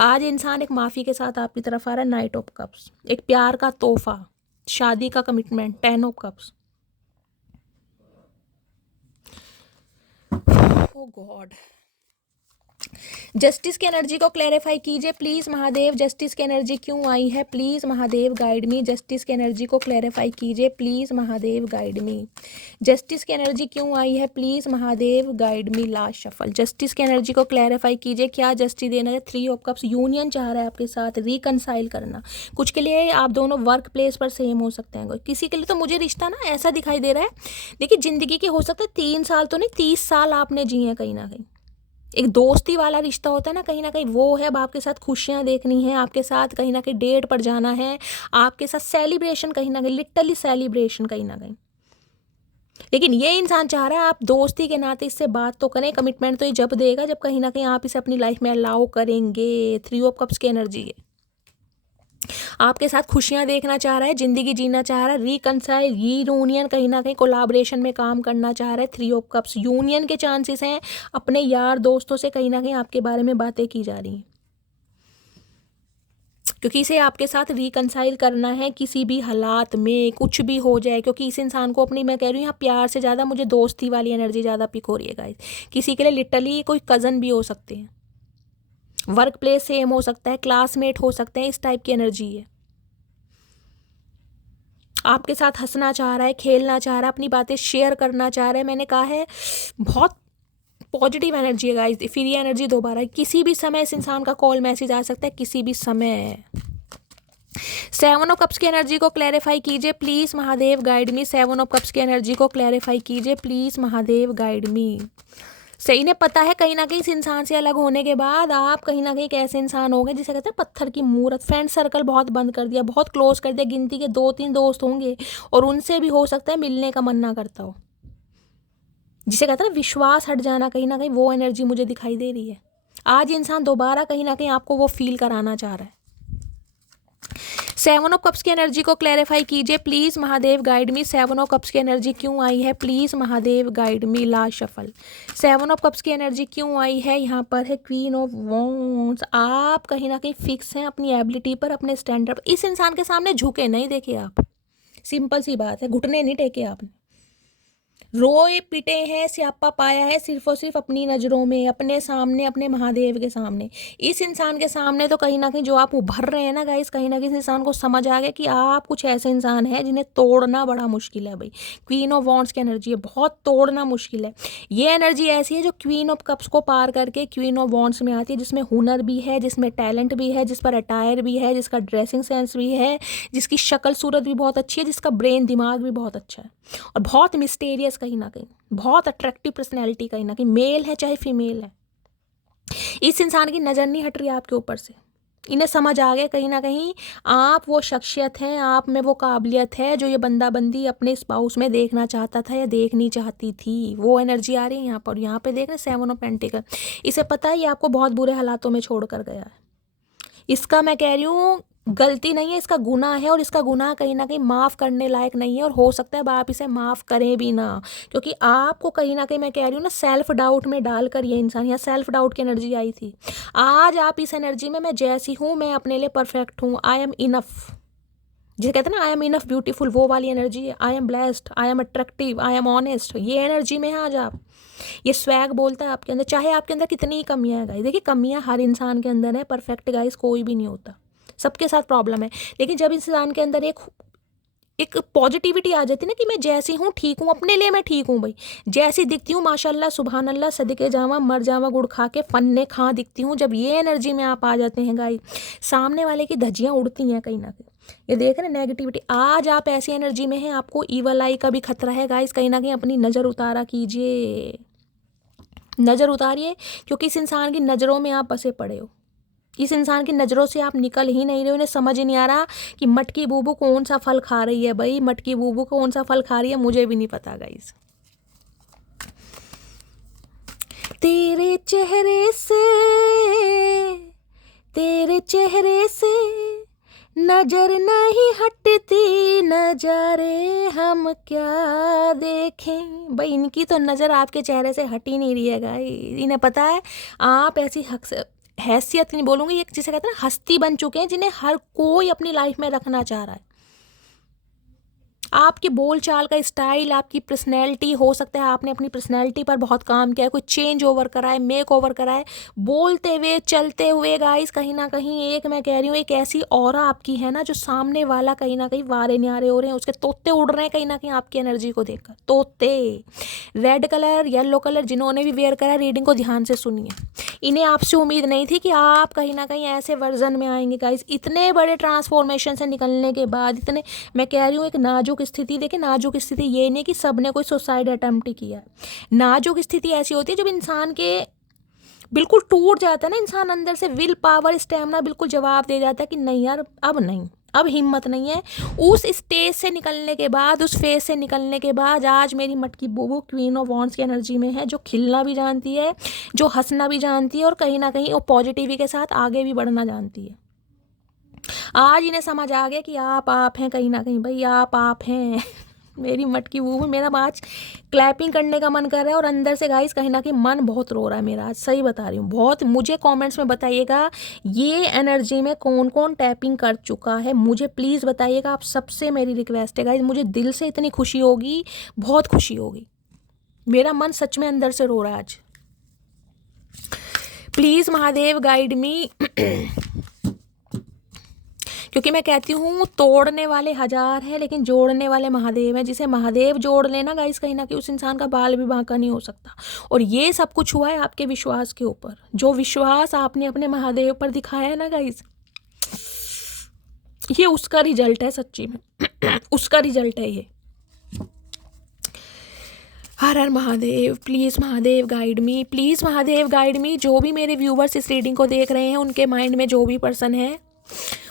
आज इंसान एक माफ़ी के साथ आपकी तरफ आ रहा है। नाइट ऑफ कप्स, एक प्यार का तोहफा, शादी का commitment. 10 of cups. Oh god, justice की एनर्जी को क्लैरिफाई कीजिए प्लीज़ महादेव। जस्टिस की एनर्जी क्यों आई है, please Mahadev guide me. Justice की एनर्जी को क्लैरिफाई कीजिए please Mahadev guide me. Justice की एनर्जी क्यों आई है, please Mahadev guide me. Last shuffle. Justice की एनर्जी को क्लैरिफाई कीजिए, क्या जस्टिस देना है। 3 ऑफ कप्स, यूनियन चाह रहा है आपके साथ, रिकनसाइल करना। कुछ के लिए आप दोनों वर्क प्लेस पर सेम हो सकते हैं, किसी के लिए तो मुझे रिश्ता ना ऐसा दिखाई दे रहा है। देखिए ज़िंदगी के हो सकता है 3 साल तो नहीं, 30 साल आपने जिए हैं कहीं ना कहीं। एक दोस्ती वाला रिश्ता होता है ना, कहीं ना कहीं वो है। अब आपके साथ खुशियाँ देखनी है, आपके साथ कहीं ना कहीं डेट पर जाना है, आपके साथ सेलिब्रेशन, कहीं ना कहीं लिटरली सेलिब्रेशन कहीं ना कहीं। लेकिन ये इंसान चाह रहा है आप दोस्ती के नाते इससे बात तो करें। कमिटमेंट तो ये जब देगा जब कहीं ना कहीं आप इसे अपनी लाइफ में अलाउ करेंगे। 3 ऑफ कप्स की एनर्जी है, आपके साथ खुशियां देखना चाह रहा है, ज़िंदगी जीना चाह रहा है, रिकनसाइल, यूनियन, कहीं ना कहीं कोलाब्रेशन में काम करना चाह रहा है। 3 ऑफ कप्स, यूनियन के चांसेस हैं। अपने यार दोस्तों से कहीं ना कहीं आपके बारे में बातें की जा रही हैं, क्योंकि इसे आपके साथ रिकनसाइल करना है किसी भी हालात में, कुछ भी हो जाए। क्योंकि इस इंसान को अपनी, मैं कह रही हूँ यहाँ प्यार से ज़्यादा मुझे दोस्ती वाली एनर्जी ज़्यादा पिक हो रही है गाइस। किसी के लिए लिटरली कोई कज़न भी हो सकते हैं, वर्क प्लेस सेम हो सकता है, क्लासमेट हो सकते हैं, इस टाइप की एनर्जी है। आपके साथ हंसना चाह रहा है, खेलना चाह रहा है, अपनी बातें शेयर करना चाह रहा है। मैंने कहा है बहुत पॉजिटिव एनर्जी है गाइस। फिर ये एनर्जी दोबारा, किसी भी समय इस इंसान का कॉल मैसेज आ सकता है, किसी भी समय। 7 ऑफ कप्स की एनर्जी को क्लैरिफाई कीजिए please Mahadev guide me. 7 of cups की एनर्जी को क्लैरिफाई कीजिए प्लीज़ महादेव गाइड मी। सही ने पता है कहीं ना कहीं इस इंसान से अलग होने के बाद आप कहीं ना कहीं एक ऐसे इंसान हो गए जिसे कहते हैं पत्थर की मूरत। फ्रेंड सर्कल बहुत बंद कर दिया, बहुत क्लोज कर दिया, गिनती के 2-3 दोस्त होंगे, और उनसे भी हो सकता है मिलने का मन ना करता हो। जिसे कहते हैं विश्वास हट जाना, कहीं ना कहीं वो एनर्जी मुझे दिखाई दे रही है। आज इंसान दोबारा कहीं ना कहीं आपको वो फील कराना चाह रहा है। 7 ऑफ कप्स की एनर्जी को क्लैरिफाई कीजिए please Mahadev guide me. 7 of cups की एनर्जी क्यों आई है, please Mahadev guide me. Last shuffle. 7 of cups की एनर्जी क्यों आई है, यहाँ पर है क्वीन ऑफ वॉन्ड्स। आप कहीं ना कहीं फिक्स हैं अपनी एबिलिटी पर, अपने स्टैंडर्ड पर। इस इंसान के सामने झुके नहीं, देखिए आप, सिंपल सी बात है, घुटने नहीं टेके आपने। रोए पिटे हैं, स्यापा पाया है सिर्फ और सिर्फ अपनी नज़रों में, अपने सामने, अपने महादेव के सामने। इस इंसान के सामने तो कहीं ना कहीं जो आप उभर रहे हैं ना गाइस, कहीं ना कहीं इस इंसान को समझ आ गया कि आप कुछ ऐसे इंसान हैं जिन्हें तोड़ना बड़ा मुश्किल है भाई। क्वीन ऑफ वॉन्ड्स की एनर्जी है, बहुत तोड़ना मुश्किल है। ये एनर्जी ऐसी है जो क्वीन ऑफ कप्स को पार करके क्वीन ऑफ वॉन्ड्स में आती है, जिसमें हुनर भी है, जिसमें टैलेंट भी है, जिस पर अटायर भी है, जिसका ड्रेसिंग सेंस भी है, जिसकी शक्ल सूरत भी बहुत अच्छी है, जिसका ब्रेन दिमाग भी बहुत अच्छा है, और बहुत मिस्टीरियस कहीं ना कहीं, बहुत अट्रैक्टिव पर्सनैलिटी कहीं ना कहीं, मेल है चाहे फीमेल है। इस इंसान की नज़र नहीं हट रही आपके ऊपर से। इन्हें समझ आ गया कहीं ना कहीं आप वो शख्सियत हैं, आप में वो काबिलियत है जो ये बंदा बंदी अपने स्पाउस में देखना चाहता था या देखनी चाहती थी। वो एनर्जी आ रही है यहाँ पर। यहाँ पे देख रहे 7 ऑफ पेंटिकल। इसे पता है ये आपको बहुत बुरे हालातों में छोड़ कर गया है। इसका मैं कह रही हूँ गलती नहीं है, इसका गुनाह है, और इसका गुनाह कहीं ना कहीं माफ़ करने लायक नहीं है, और हो सकता है आप इसे माफ़ करें भी ना, क्योंकि आपको कहीं ना कहीं मैं कह रही हूँ ना सेल्फ डाउट में डालकर ये इंसान, यहाँ सेल्फ डाउट की एनर्जी आई थी। आज आप इस एनर्जी में मैं जैसी हूँ, मैं अपने लिए परफेक्ट हूँ, आई एम इनफ, जिसे कहते हैं ना आई एम इनफ ब्यूटीफुल, वो वाली एनर्जी है। I am blessed, I am attractive, I am honest, ये एनर्जी में है आज आप। ये स्वैग बोलता है आपके अंदर, चाहे आपके अंदर कितनी ही कमियां हैं गाइस। देखिए कमियां हर इंसान के अंदर है, परफेक्ट गाइस कोई भी नहीं होता, सबके साथ प्रॉब्लम है। लेकिन जब इंसान के अंदर एक पॉजिटिविटी आ जाती है ना कि मैं जैसी हूँ ठीक हूँ, अपने लिए मैं ठीक हूँ भाई, जैसी दिखती हूँ माशाल्लाह सुभान अल्लाह, सदके जावा मर जावा गुड़ खा के फन्ने खा दिखती हूँ। जब ये एनर्जी में आप आ जाते हैं गाइस, सामने वाले की धज्जियाँ उड़ती हैं कहीं ना कहीं। ये देख रहे नेगेटिविटी, आज आप ऐसी एनर्जी में हैं, आपको ईवल आई का भी खतरा है गाइस। कहीं ना कहीं अपनी नज़र उतारा कीजिए, नज़र उतारिए, क्योंकि इस इंसान की नज़रों में आप बसे पड़े हो। इस इंसान की नज़रों से आप निकल ही नहीं रहे हो। उन्हें समझ ही नहीं आ रहा कि मटकी बूबू कौन सा फल खा रही है भाई, मटकी बूबू कौन सा फल खा रही है, मुझे भी नहीं पता गाइस। तेरे चेहरे से, तेरे चेहरे से नजर नहीं हटती, नजारे हम क्या देखें। भाई इनकी तो नज़र आपके चेहरे से हट ही नहीं रही है गाइस। इन्हें पता है आप ऐसी हैसियत नहीं बोलूँगी, एक जिसे कहते हैं ना हस्ती बन चुके हैं, जिन्हें हर कोई अपनी लाइफ में रखना चाह रहा है। आपके बोल चाल का स्टाइल, आपकी पर्सनैलिटी, हो सकता है आपने अपनी पर्सनैलिटी पर बहुत काम किया है, कोई चेंज ओवर करा है, मेक ओवर करा है। बोलते हुए चलते हुए गाइस कहीं ना कहीं एक मैं कह रही हूँ एक ऐसी ऑरा आपकी है ना, जो सामने वाला कहीं ना कहीं वारे न्यारे हो रहे हैं, उसके तोते उड़ रहे हैं कहीं ना कहीं आपकी एनर्जी को देखकर। तोते रेड कलर येलो कलर जिन्होंने भी वेयर करा, रीडिंग को ध्यान से सुनिए। इन्हें आपसे उम्मीद नहीं थी कि आप कहीं ना कहीं ऐसे वर्जन में आएंगे गाइस। इतने बड़े ट्रांसफॉर्मेशन से निकलने के बाद, इतने मैं कह रही हूँ एक नाजुक स्थिति, देखिए नाजुक स्थिति ये नहीं कि सब ने कोई सुसाइड अटेम्प्ट किया है। नाजुक स्थिति ऐसी होती है जब इंसान के बिल्कुल टूट जाता है ना इंसान अंदर से, विल पावर स्टेमिना बिल्कुल जवाब दे जाता है कि नहीं यार अब नहीं, अब हिम्मत नहीं है। उस स्टेज से निकलने के बाद, उस फेज से निकलने के बाद आज मेरी मटकी बूबू क्वीन ऑफ वॉन्ड्स की एनर्जी में है, जो खिलना भी जानती है, जो हंसना भी जानती है, और कहीं ना कहीं वो पॉजिटिविटी के साथ आगे भी बढ़ना जानती है। आज इन्हें समझ आ गया कि आप हैं कहीं ना कहीं भाई, आप हैं मेरी मटकी बूबू। मेरा आज क्लैपिंग करने का मन कर रहा है, और अंदर से गाइस कहीं ना कहीं मन बहुत रो रहा है मेरा आज, सही बता रही हूँ बहुत। मुझे कमेंट्स में बताइएगा ये एनर्जी में कौन कौन टैपिंग कर चुका है, मुझे प्लीज़ बताइएगा। आप सबसे मेरी रिक्वेस्ट है गाइस, मुझे दिल से इतनी खुशी होगी, बहुत खुशी होगी, मेरा मन सच में अंदर से रो रहा है आज। प्लीज़ महादेव गाइड मी क्योंकि मैं कहती हूँ तोड़ने वाले हजार हैं लेकिन जोड़ने वाले महादेव हैं। जिसे महादेव जोड़ लेना गाइस, कहीं ना कहीं उस इंसान का बाल भी बांका नहीं हो सकता। और ये सब कुछ हुआ है आपके विश्वास के ऊपर। जो विश्वास आपने अपने महादेव पर दिखाया है ना गाइस, ये उसका रिजल्ट है सच्ची में उसका रिजल्ट है ये। Har Har Mahadev, please Mahadev guide me, please Mahadev guide me. जो भी मेरे व्यूवर्स इस रीडिंग को देख रहे हैं, उनके माइंड में जो भी पर्सन है,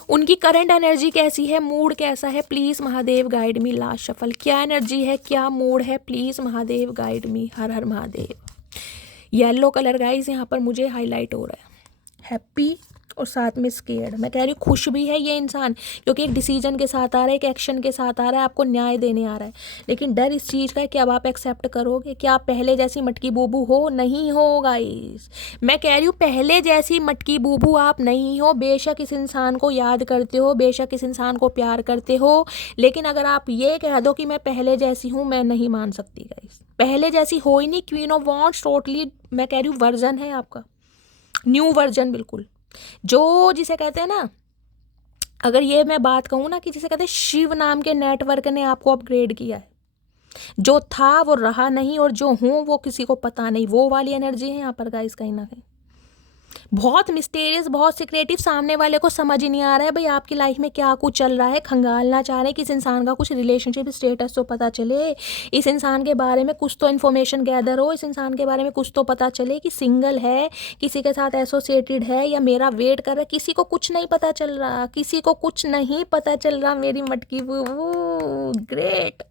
उनकी करंट एनर्जी कैसी है, मूड कैसा है, please Mahadev guide me. Last shuffle, क्या एनर्जी है, क्या मूड है, please Mahadev guide me. Her Har Mahadev. Yellow colour guys यहाँ पर मुझे हाईलाइट हो रहा है, हैप्पी, और साथ में स्केर्ड। मैं कह रही हूँ खुश भी है ये इंसान, क्योंकि एक डिसीजन के साथ आ रहा है, एक एक्शन के साथ आ रहा है, आपको न्याय देने आ रहा है। लेकिन डर इस चीज़ का है कि अब आप एक्सेप्ट करोगे, क्या आप पहले जैसी मटकी बूबू हो? नहीं हो गाइस, मैं कह रही हूँ पहले जैसी मटकी बूबू आप नहीं हो। बेशक इस इंसान को याद करते हो, बेशक इस इंसान को प्यार करते हो, लेकिन अगर आप ये कह दो कि मैं पहले जैसी हूँ, मैं नहीं मान सकती गाइस। पहले जैसी हो ही नहीं। क्वीन ऑफ वॉन्ड्स टोटली मैं कह रही हूँ वर्जन है आपका, न्यू वर्जन बिल्कुल। जो जिसे कहते हैं ना, अगर ये मैं बात कहूँ ना कि जिसे कहते हैं शिव नाम के नेटवर्क ने आपको अपग्रेड किया है। जो था वो रहा नहीं, और जो हूँ वो किसी को पता नहीं, वो वाली एनर्जी है यहाँ पर गाइस। कहीं ना कहीं बहुत मिस्टीरियस, बहुत सिक्रेटिव। सामने वाले को समझ ही नहीं आ रहा है भाई आपकी लाइफ में क्या कुछ चल रहा है। खंगालना चाह रहे हैं कि इस इंसान का कुछ रिलेशनशिप स्टेटस तो पता चले, इस इंसान के बारे में कुछ तो इन्फॉर्मेशन गैदर हो, इस इंसान के बारे में कुछ तो पता चले कि सिंगल है, किसी के साथ एसोसिएटेड है, या मेरा वेट कर रहा है। किसी को कुछ नहीं पता चल रहा, किसी को कुछ नहीं पता चल रहा। मेरी मटकी वो great.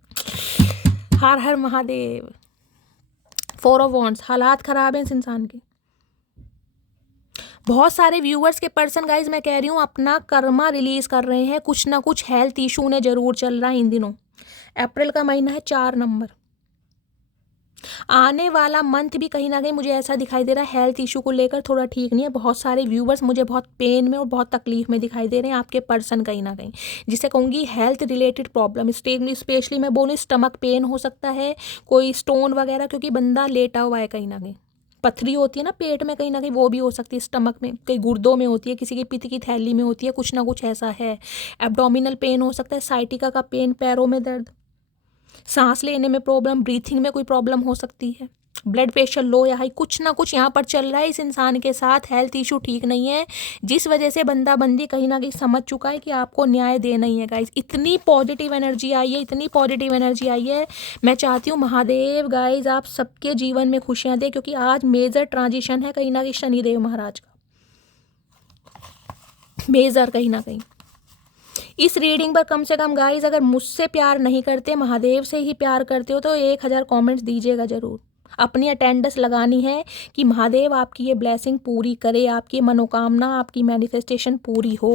Her Har Mahadev. 4 of wands. हालात ख़राब हैं इस इंसान के। बहुत सारे व्यूअर्स के पर्सन गाइज मैं कह रही हूँ अपना कर्मा रिलीज कर रहे हैं। कुछ ना कुछ हेल्थ इशू ने जरूर चल रहा है इन दिनों। अप्रैल का महीना है, 4 नंबर। आने वाला मंथ भी कहीं ना कहीं मुझे ऐसा दिखाई दे रहा है हेल्थ इशू को लेकर थोड़ा ठीक नहीं है। बहुत सारे व्यूवर्स मुझे बहुत पेन में और बहुत तकलीफ में दिखाई दे रहे हैं आपके पर्सन कहीं ना कहीं, जिसे कहूँगी हेल्थ रिलेटेड प्रॉब्लम। स्पेशली मैं बोलूँ स्टमक पेन हो सकता है, कोई स्टोन वगैरह, क्योंकि बंदा लेटा हुआ है कहीं ना कहीं। पथरी होती है ना पेट में कहीं ना कहीं, वो भी हो सकती है स्टमक में, कहीं गुर्दों में होती है, किसी की पित्त की थैली में होती है, कुछ ना कुछ ऐसा है। एब्डोमिनल पेन हो सकता है, साइटिका का पेन, पैरों में दर्द, सांस लेने में प्रॉब्लम, ब्रीथिंग में कोई प्रॉब्लम हो सकती है, ब्लड प्रेशर लो या हाई, कुछ ना कुछ यहाँ पर चल रहा है इस इंसान के साथ। हेल्थ इशू ठीक नहीं है, जिस वजह से बंदा बंदी कहीं ना कहीं समझ चुका है कि आपको न्याय देना ही है गाइस। इतनी पॉजिटिव एनर्जी आई है, इतनी पॉजिटिव एनर्जी आई है। मैं चाहती हूँ महादेव गाइस आप सबके जीवन में खुशियाँ दे, क्योंकि आज मेजर ट्रांजिशन है कहीं ना कहीं शनिदेव महाराज का, मेजर कहीं ना कहीं। इस रीडिंग पर कम से कम गाइस अगर मुझसे प्यार नहीं करते, महादेव से ही प्यार करते हो, तो 1000 कमेंट्स दीजिएगा ज़रूर। अपनी अटेंडेंस लगानी है कि महादेव आपकी ये ब्लेसिंग पूरी करे, आपकी मनोकामना, आपकी मैनिफेस्टेशन पूरी हो।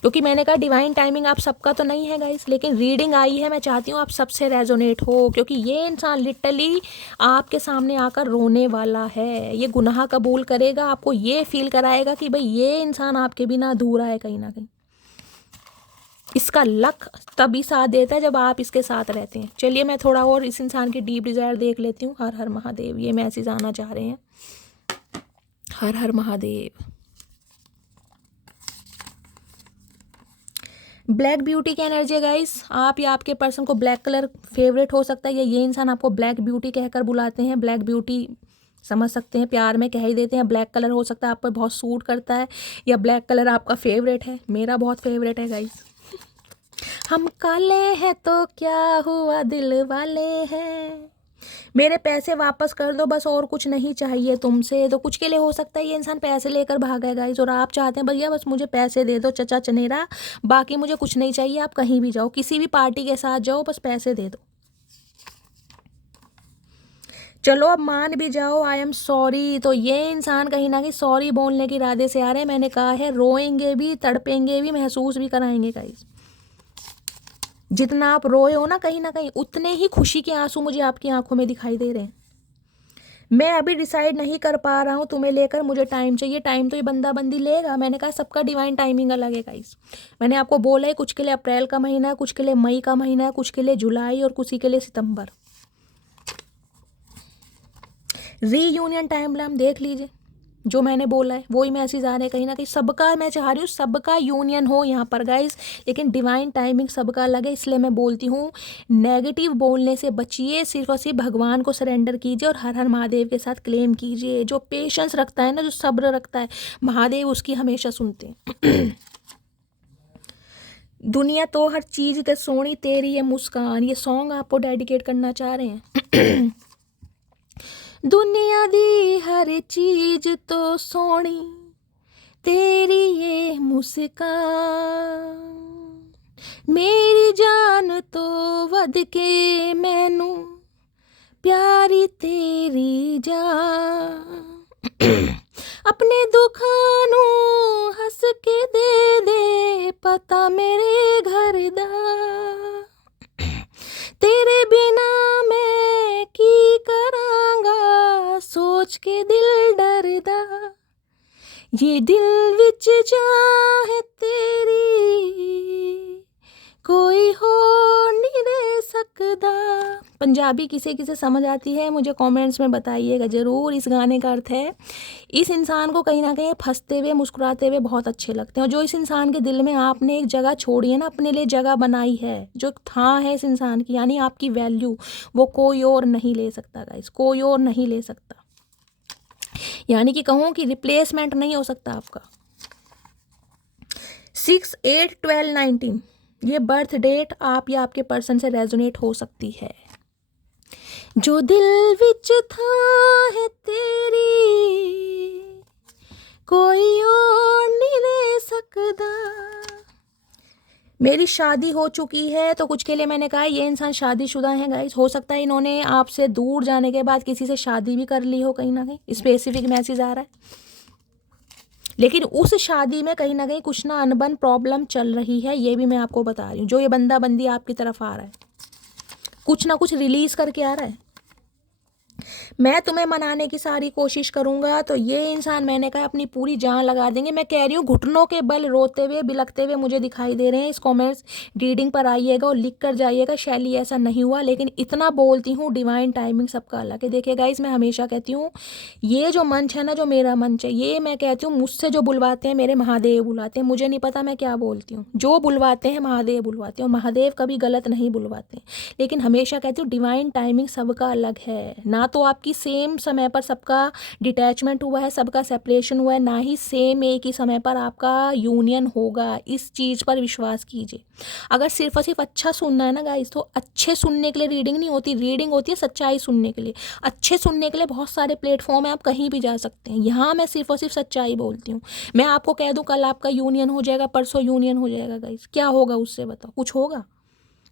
क्योंकि मैंने कहा डिवाइन टाइमिंग आप सबका तो नहीं है गाइस, लेकिन रीडिंग आई है, मैं चाहती हूँ आप सबसे रेजोनेट हो, क्योंकि ये इंसान लिटरली आपके सामने आकर रोने वाला है। ये गुनाह कबूल करेगा, आपको ये फील कराएगा कि भाई ये इंसान आपके बिना अधूरा है कहीं ना कहीं। इसका लक तभी साथ देता है जब आप इसके साथ रहते हैं। चलिए मैं थोड़ा और इस इंसान की डीप डिज़ायर देख लेती हूँ। हर हर महादेव, ये मैसेज आना चाह रहे हैं। हर हर महादेव। ब्लैक ब्यूटी की एनर्जी गाइस, आप या आपके पर्सन को ब्लैक कलर फेवरेट हो सकता है, या ये इंसान आपको ब्लैक ब्यूटी कहकर बुलाते हैं। ब्लैक ब्यूटी समझ सकते हैं, प्यार में कह ही देते हैं। ब्लैक कलर हो सकता है आप पर बहुत सूट करता है, या ब्लैक कलर आपका फेवरेट है। मेरा बहुत फेवरेट है गाइस। हम काले हैं तो क्या हुआ, दिल वाले हैं, मेरे पैसे वापस कर दो बस, और कुछ नहीं चाहिए तुमसे। तो कुछ के लिए हो सकता है ये इंसान पैसे लेकर भागा है गाइस, और आप चाहते हैं भैया बस मुझे पैसे दे दो चचा चनेरा, बाकी मुझे कुछ नहीं चाहिए। आप कहीं भी जाओ, किसी भी पार्टी के साथ जाओ, बस पैसे दे दो। चलो अब मान भी जाओ आई एम सॉरी, तो ये इंसान कहीं ना कहीं सॉरी बोलने के इरादे से आ रहे हैं। मैंने कहा है रोएंगे भी, तड़पेंगे भी, महसूस भी कराएंगे गाइस। जितना आप रोए हो ना कहीं उतने ही खुशी के आंसू मुझे आपकी आंखों में दिखाई दे रहे हैं। मैं अभी डिसाइड नहीं कर पा रहा हूँ तुम्हें लेकर, मुझे टाइम चाहिए। टाइम तो ये बंदा बंदी लेगा। मैंने कहा सबका डिवाइन टाइमिंग अलग है गाइस। मैंने आपको बोला है कुछ के लिए अप्रैल का महीना है, कुछ के लिए मई का महीना है, कुछ के लिए जुलाई, और किसी के लिए सितंबर। रीयूनियन टाइम देख लीजिए, जो मैंने बोला है वही मैसेज आ रहे हैं कहीं ना कहीं। सबका मैं चाह रही हूँ सबका यूनियन हो यहाँ पर गाइस, लेकिन डिवाइन टाइमिंग सबका अलग है। इसलिए मैं बोलती हूँ नेगेटिव बोलने से बचिए, सिर्फ और सिर्फ भगवान को सरेंडर कीजिए और हर हर महादेव के साथ क्लेम कीजिए। जो पेशेंस रखता है ना, जो सब्र रखता है, महादेव उसकी हमेशा सुनते हैं। दुनिया तो हर चीज़ ते सोनी तेरी ये मुस्कान, ये सॉन्ग आपको डेडिकेट करना चाह रहे हैं। दुनिया दी हर चीज तो सोनी तेरी ये मुस्कान, मेरी जान तो वध के मैनू प्यारी तेरी जान, अपने दुखां नू के दिल डरदा, ये दिल विच चाह तेरी कोई हो नहीं रह सकदा। पंजाबी किसे किसे समझ आती है मुझे कमेंट्स में बताइएगा ज़रूर। इस गाने का अर्थ है इस इंसान को कहीं ना कहीं फंसते हुए मुस्कुराते हुए बहुत अच्छे लगते हैं, और जो इस इंसान के दिल में आपने एक जगह छोड़ी है ना, अपने लिए जगह बनाई है, जो था है इस इंसान की, यानी आपकी वैल्यू, वो कोई और नहीं ले सकता गाइस, कोई और नहीं ले सकता। यानी कि कहूँ कि रिप्लेसमेंट नहीं हो सकता आपका। 6, 8, 12, 19 ये बर्थ डेट आप या आपके पर्सन से रेजोनेट हो सकती है। जो दिल विच था है तेरी कोई और नहीं रह सकदा। मेरी शादी हो चुकी है, तो कुछ के लिए मैंने कहा ये इंसान शादीशुदा है गाइस। हो सकता है इन्होंने आपसे दूर जाने के बाद किसी से शादी भी कर ली हो, कहीं ना कहीं स्पेसिफिक मैसेज आ रहा है। लेकिन उस शादी में कहीं ना कहीं कुछ ना अनबन प्रॉब्लम चल रही है, ये भी मैं आपको बता रही हूँ। जो ये बंदा बंदी आपकी तरफ आ रहा है, कुछ ना कुछ रिलीज करके आ रहा है। मैं तुम्हें मनाने की सारी कोशिश करूंगा, तो ये इंसान मैंने कहा अपनी पूरी जान लगा देंगे। मैं कह रही हूँ घुटनों के बल रोते हुए बिलखते हुए मुझे दिखाई दे रहे हैं। इस कॉमेंट्स रीडिंग पर आइएगा और लिख कर जाइएगा शैली ऐसा नहीं हुआ, लेकिन इतना बोलती हूँ डिवाइन टाइमिंग सबका अलग है। देखिए गाइस, मैं हमेशा कहती हूँ ये जो मंच है ना, जो मेरा मंच है, ये मैं कहती हूँ मुझसे जो बुलवाते हैं मेरे महादेव बुलाते हैं। मुझे नहीं पता मैं क्या बोलती हूँ, जो बुलवाते हैं महादेव बुलवाते हैं, और महादेव कभी गलत नहीं बुलवाते। लेकिन हमेशा कहती हूँ डिवाइन टाइमिंग सबका अलग है। ना तो आपकी सेम समय पर सबका डिटैचमेंट हुआ है, सबका सेपरेशन हुआ है, ना ही सेम एक ही समय पर आपका यूनियन होगा। इस चीज़ पर विश्वास कीजिए। अगर सिर्फ और सिर्फ अच्छा सुनना है ना गाइस, तो अच्छे सुनने के लिए रीडिंग नहीं होती, रीडिंग होती है सच्चाई सुनने के लिए। अच्छे सुनने के लिए बहुत सारे प्लेटफॉर्म है, आप कहीं भी जा सकते हैं। यहाँ मैं सिर्फ और सिर्फ सच्चाई बोलती हूँ। मैं आपको कह दूँ कल आपका यूनियन हो जाएगा, परसों यूनियन हो जाएगा गाइस, क्या होगा उससे बताओ? कुछ होगा?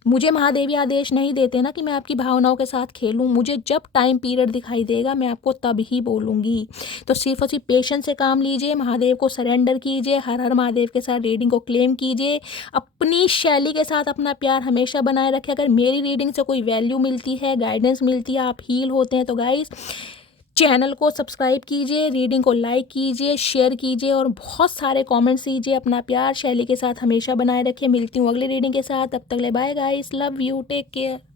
मुझे महादेवी आदेश नहीं देते ना कि मैं आपकी भावनाओं के साथ खेलूं। मुझे जब टाइम पीरियड दिखाई देगा मैं आपको तब ही बोलूँगी। तो सिर्फ और सिर्फ पेशेंस से काम लीजिए, महादेव को सरेंडर कीजिए, हर हर महादेव के साथ रीडिंग को क्लेम कीजिए, अपनी शैली के साथ अपना प्यार हमेशा बनाए रखें। अगर मेरी रीडिंग से कोई वैल्यू मिलती है, गाइडेंस मिलती है, आप हील होते हैं, तो गाइस चैनल को सब्सक्राइब कीजिए, रीडिंग को लाइक कीजिए, शेयर कीजिए और बहुत सारे कमेंट्स दीजिए। अपना प्यार शैली के साथ हमेशा बनाए रखिए। मिलती हूँ अगली रीडिंग के साथ, तब तक ले bye guys, love you, take care.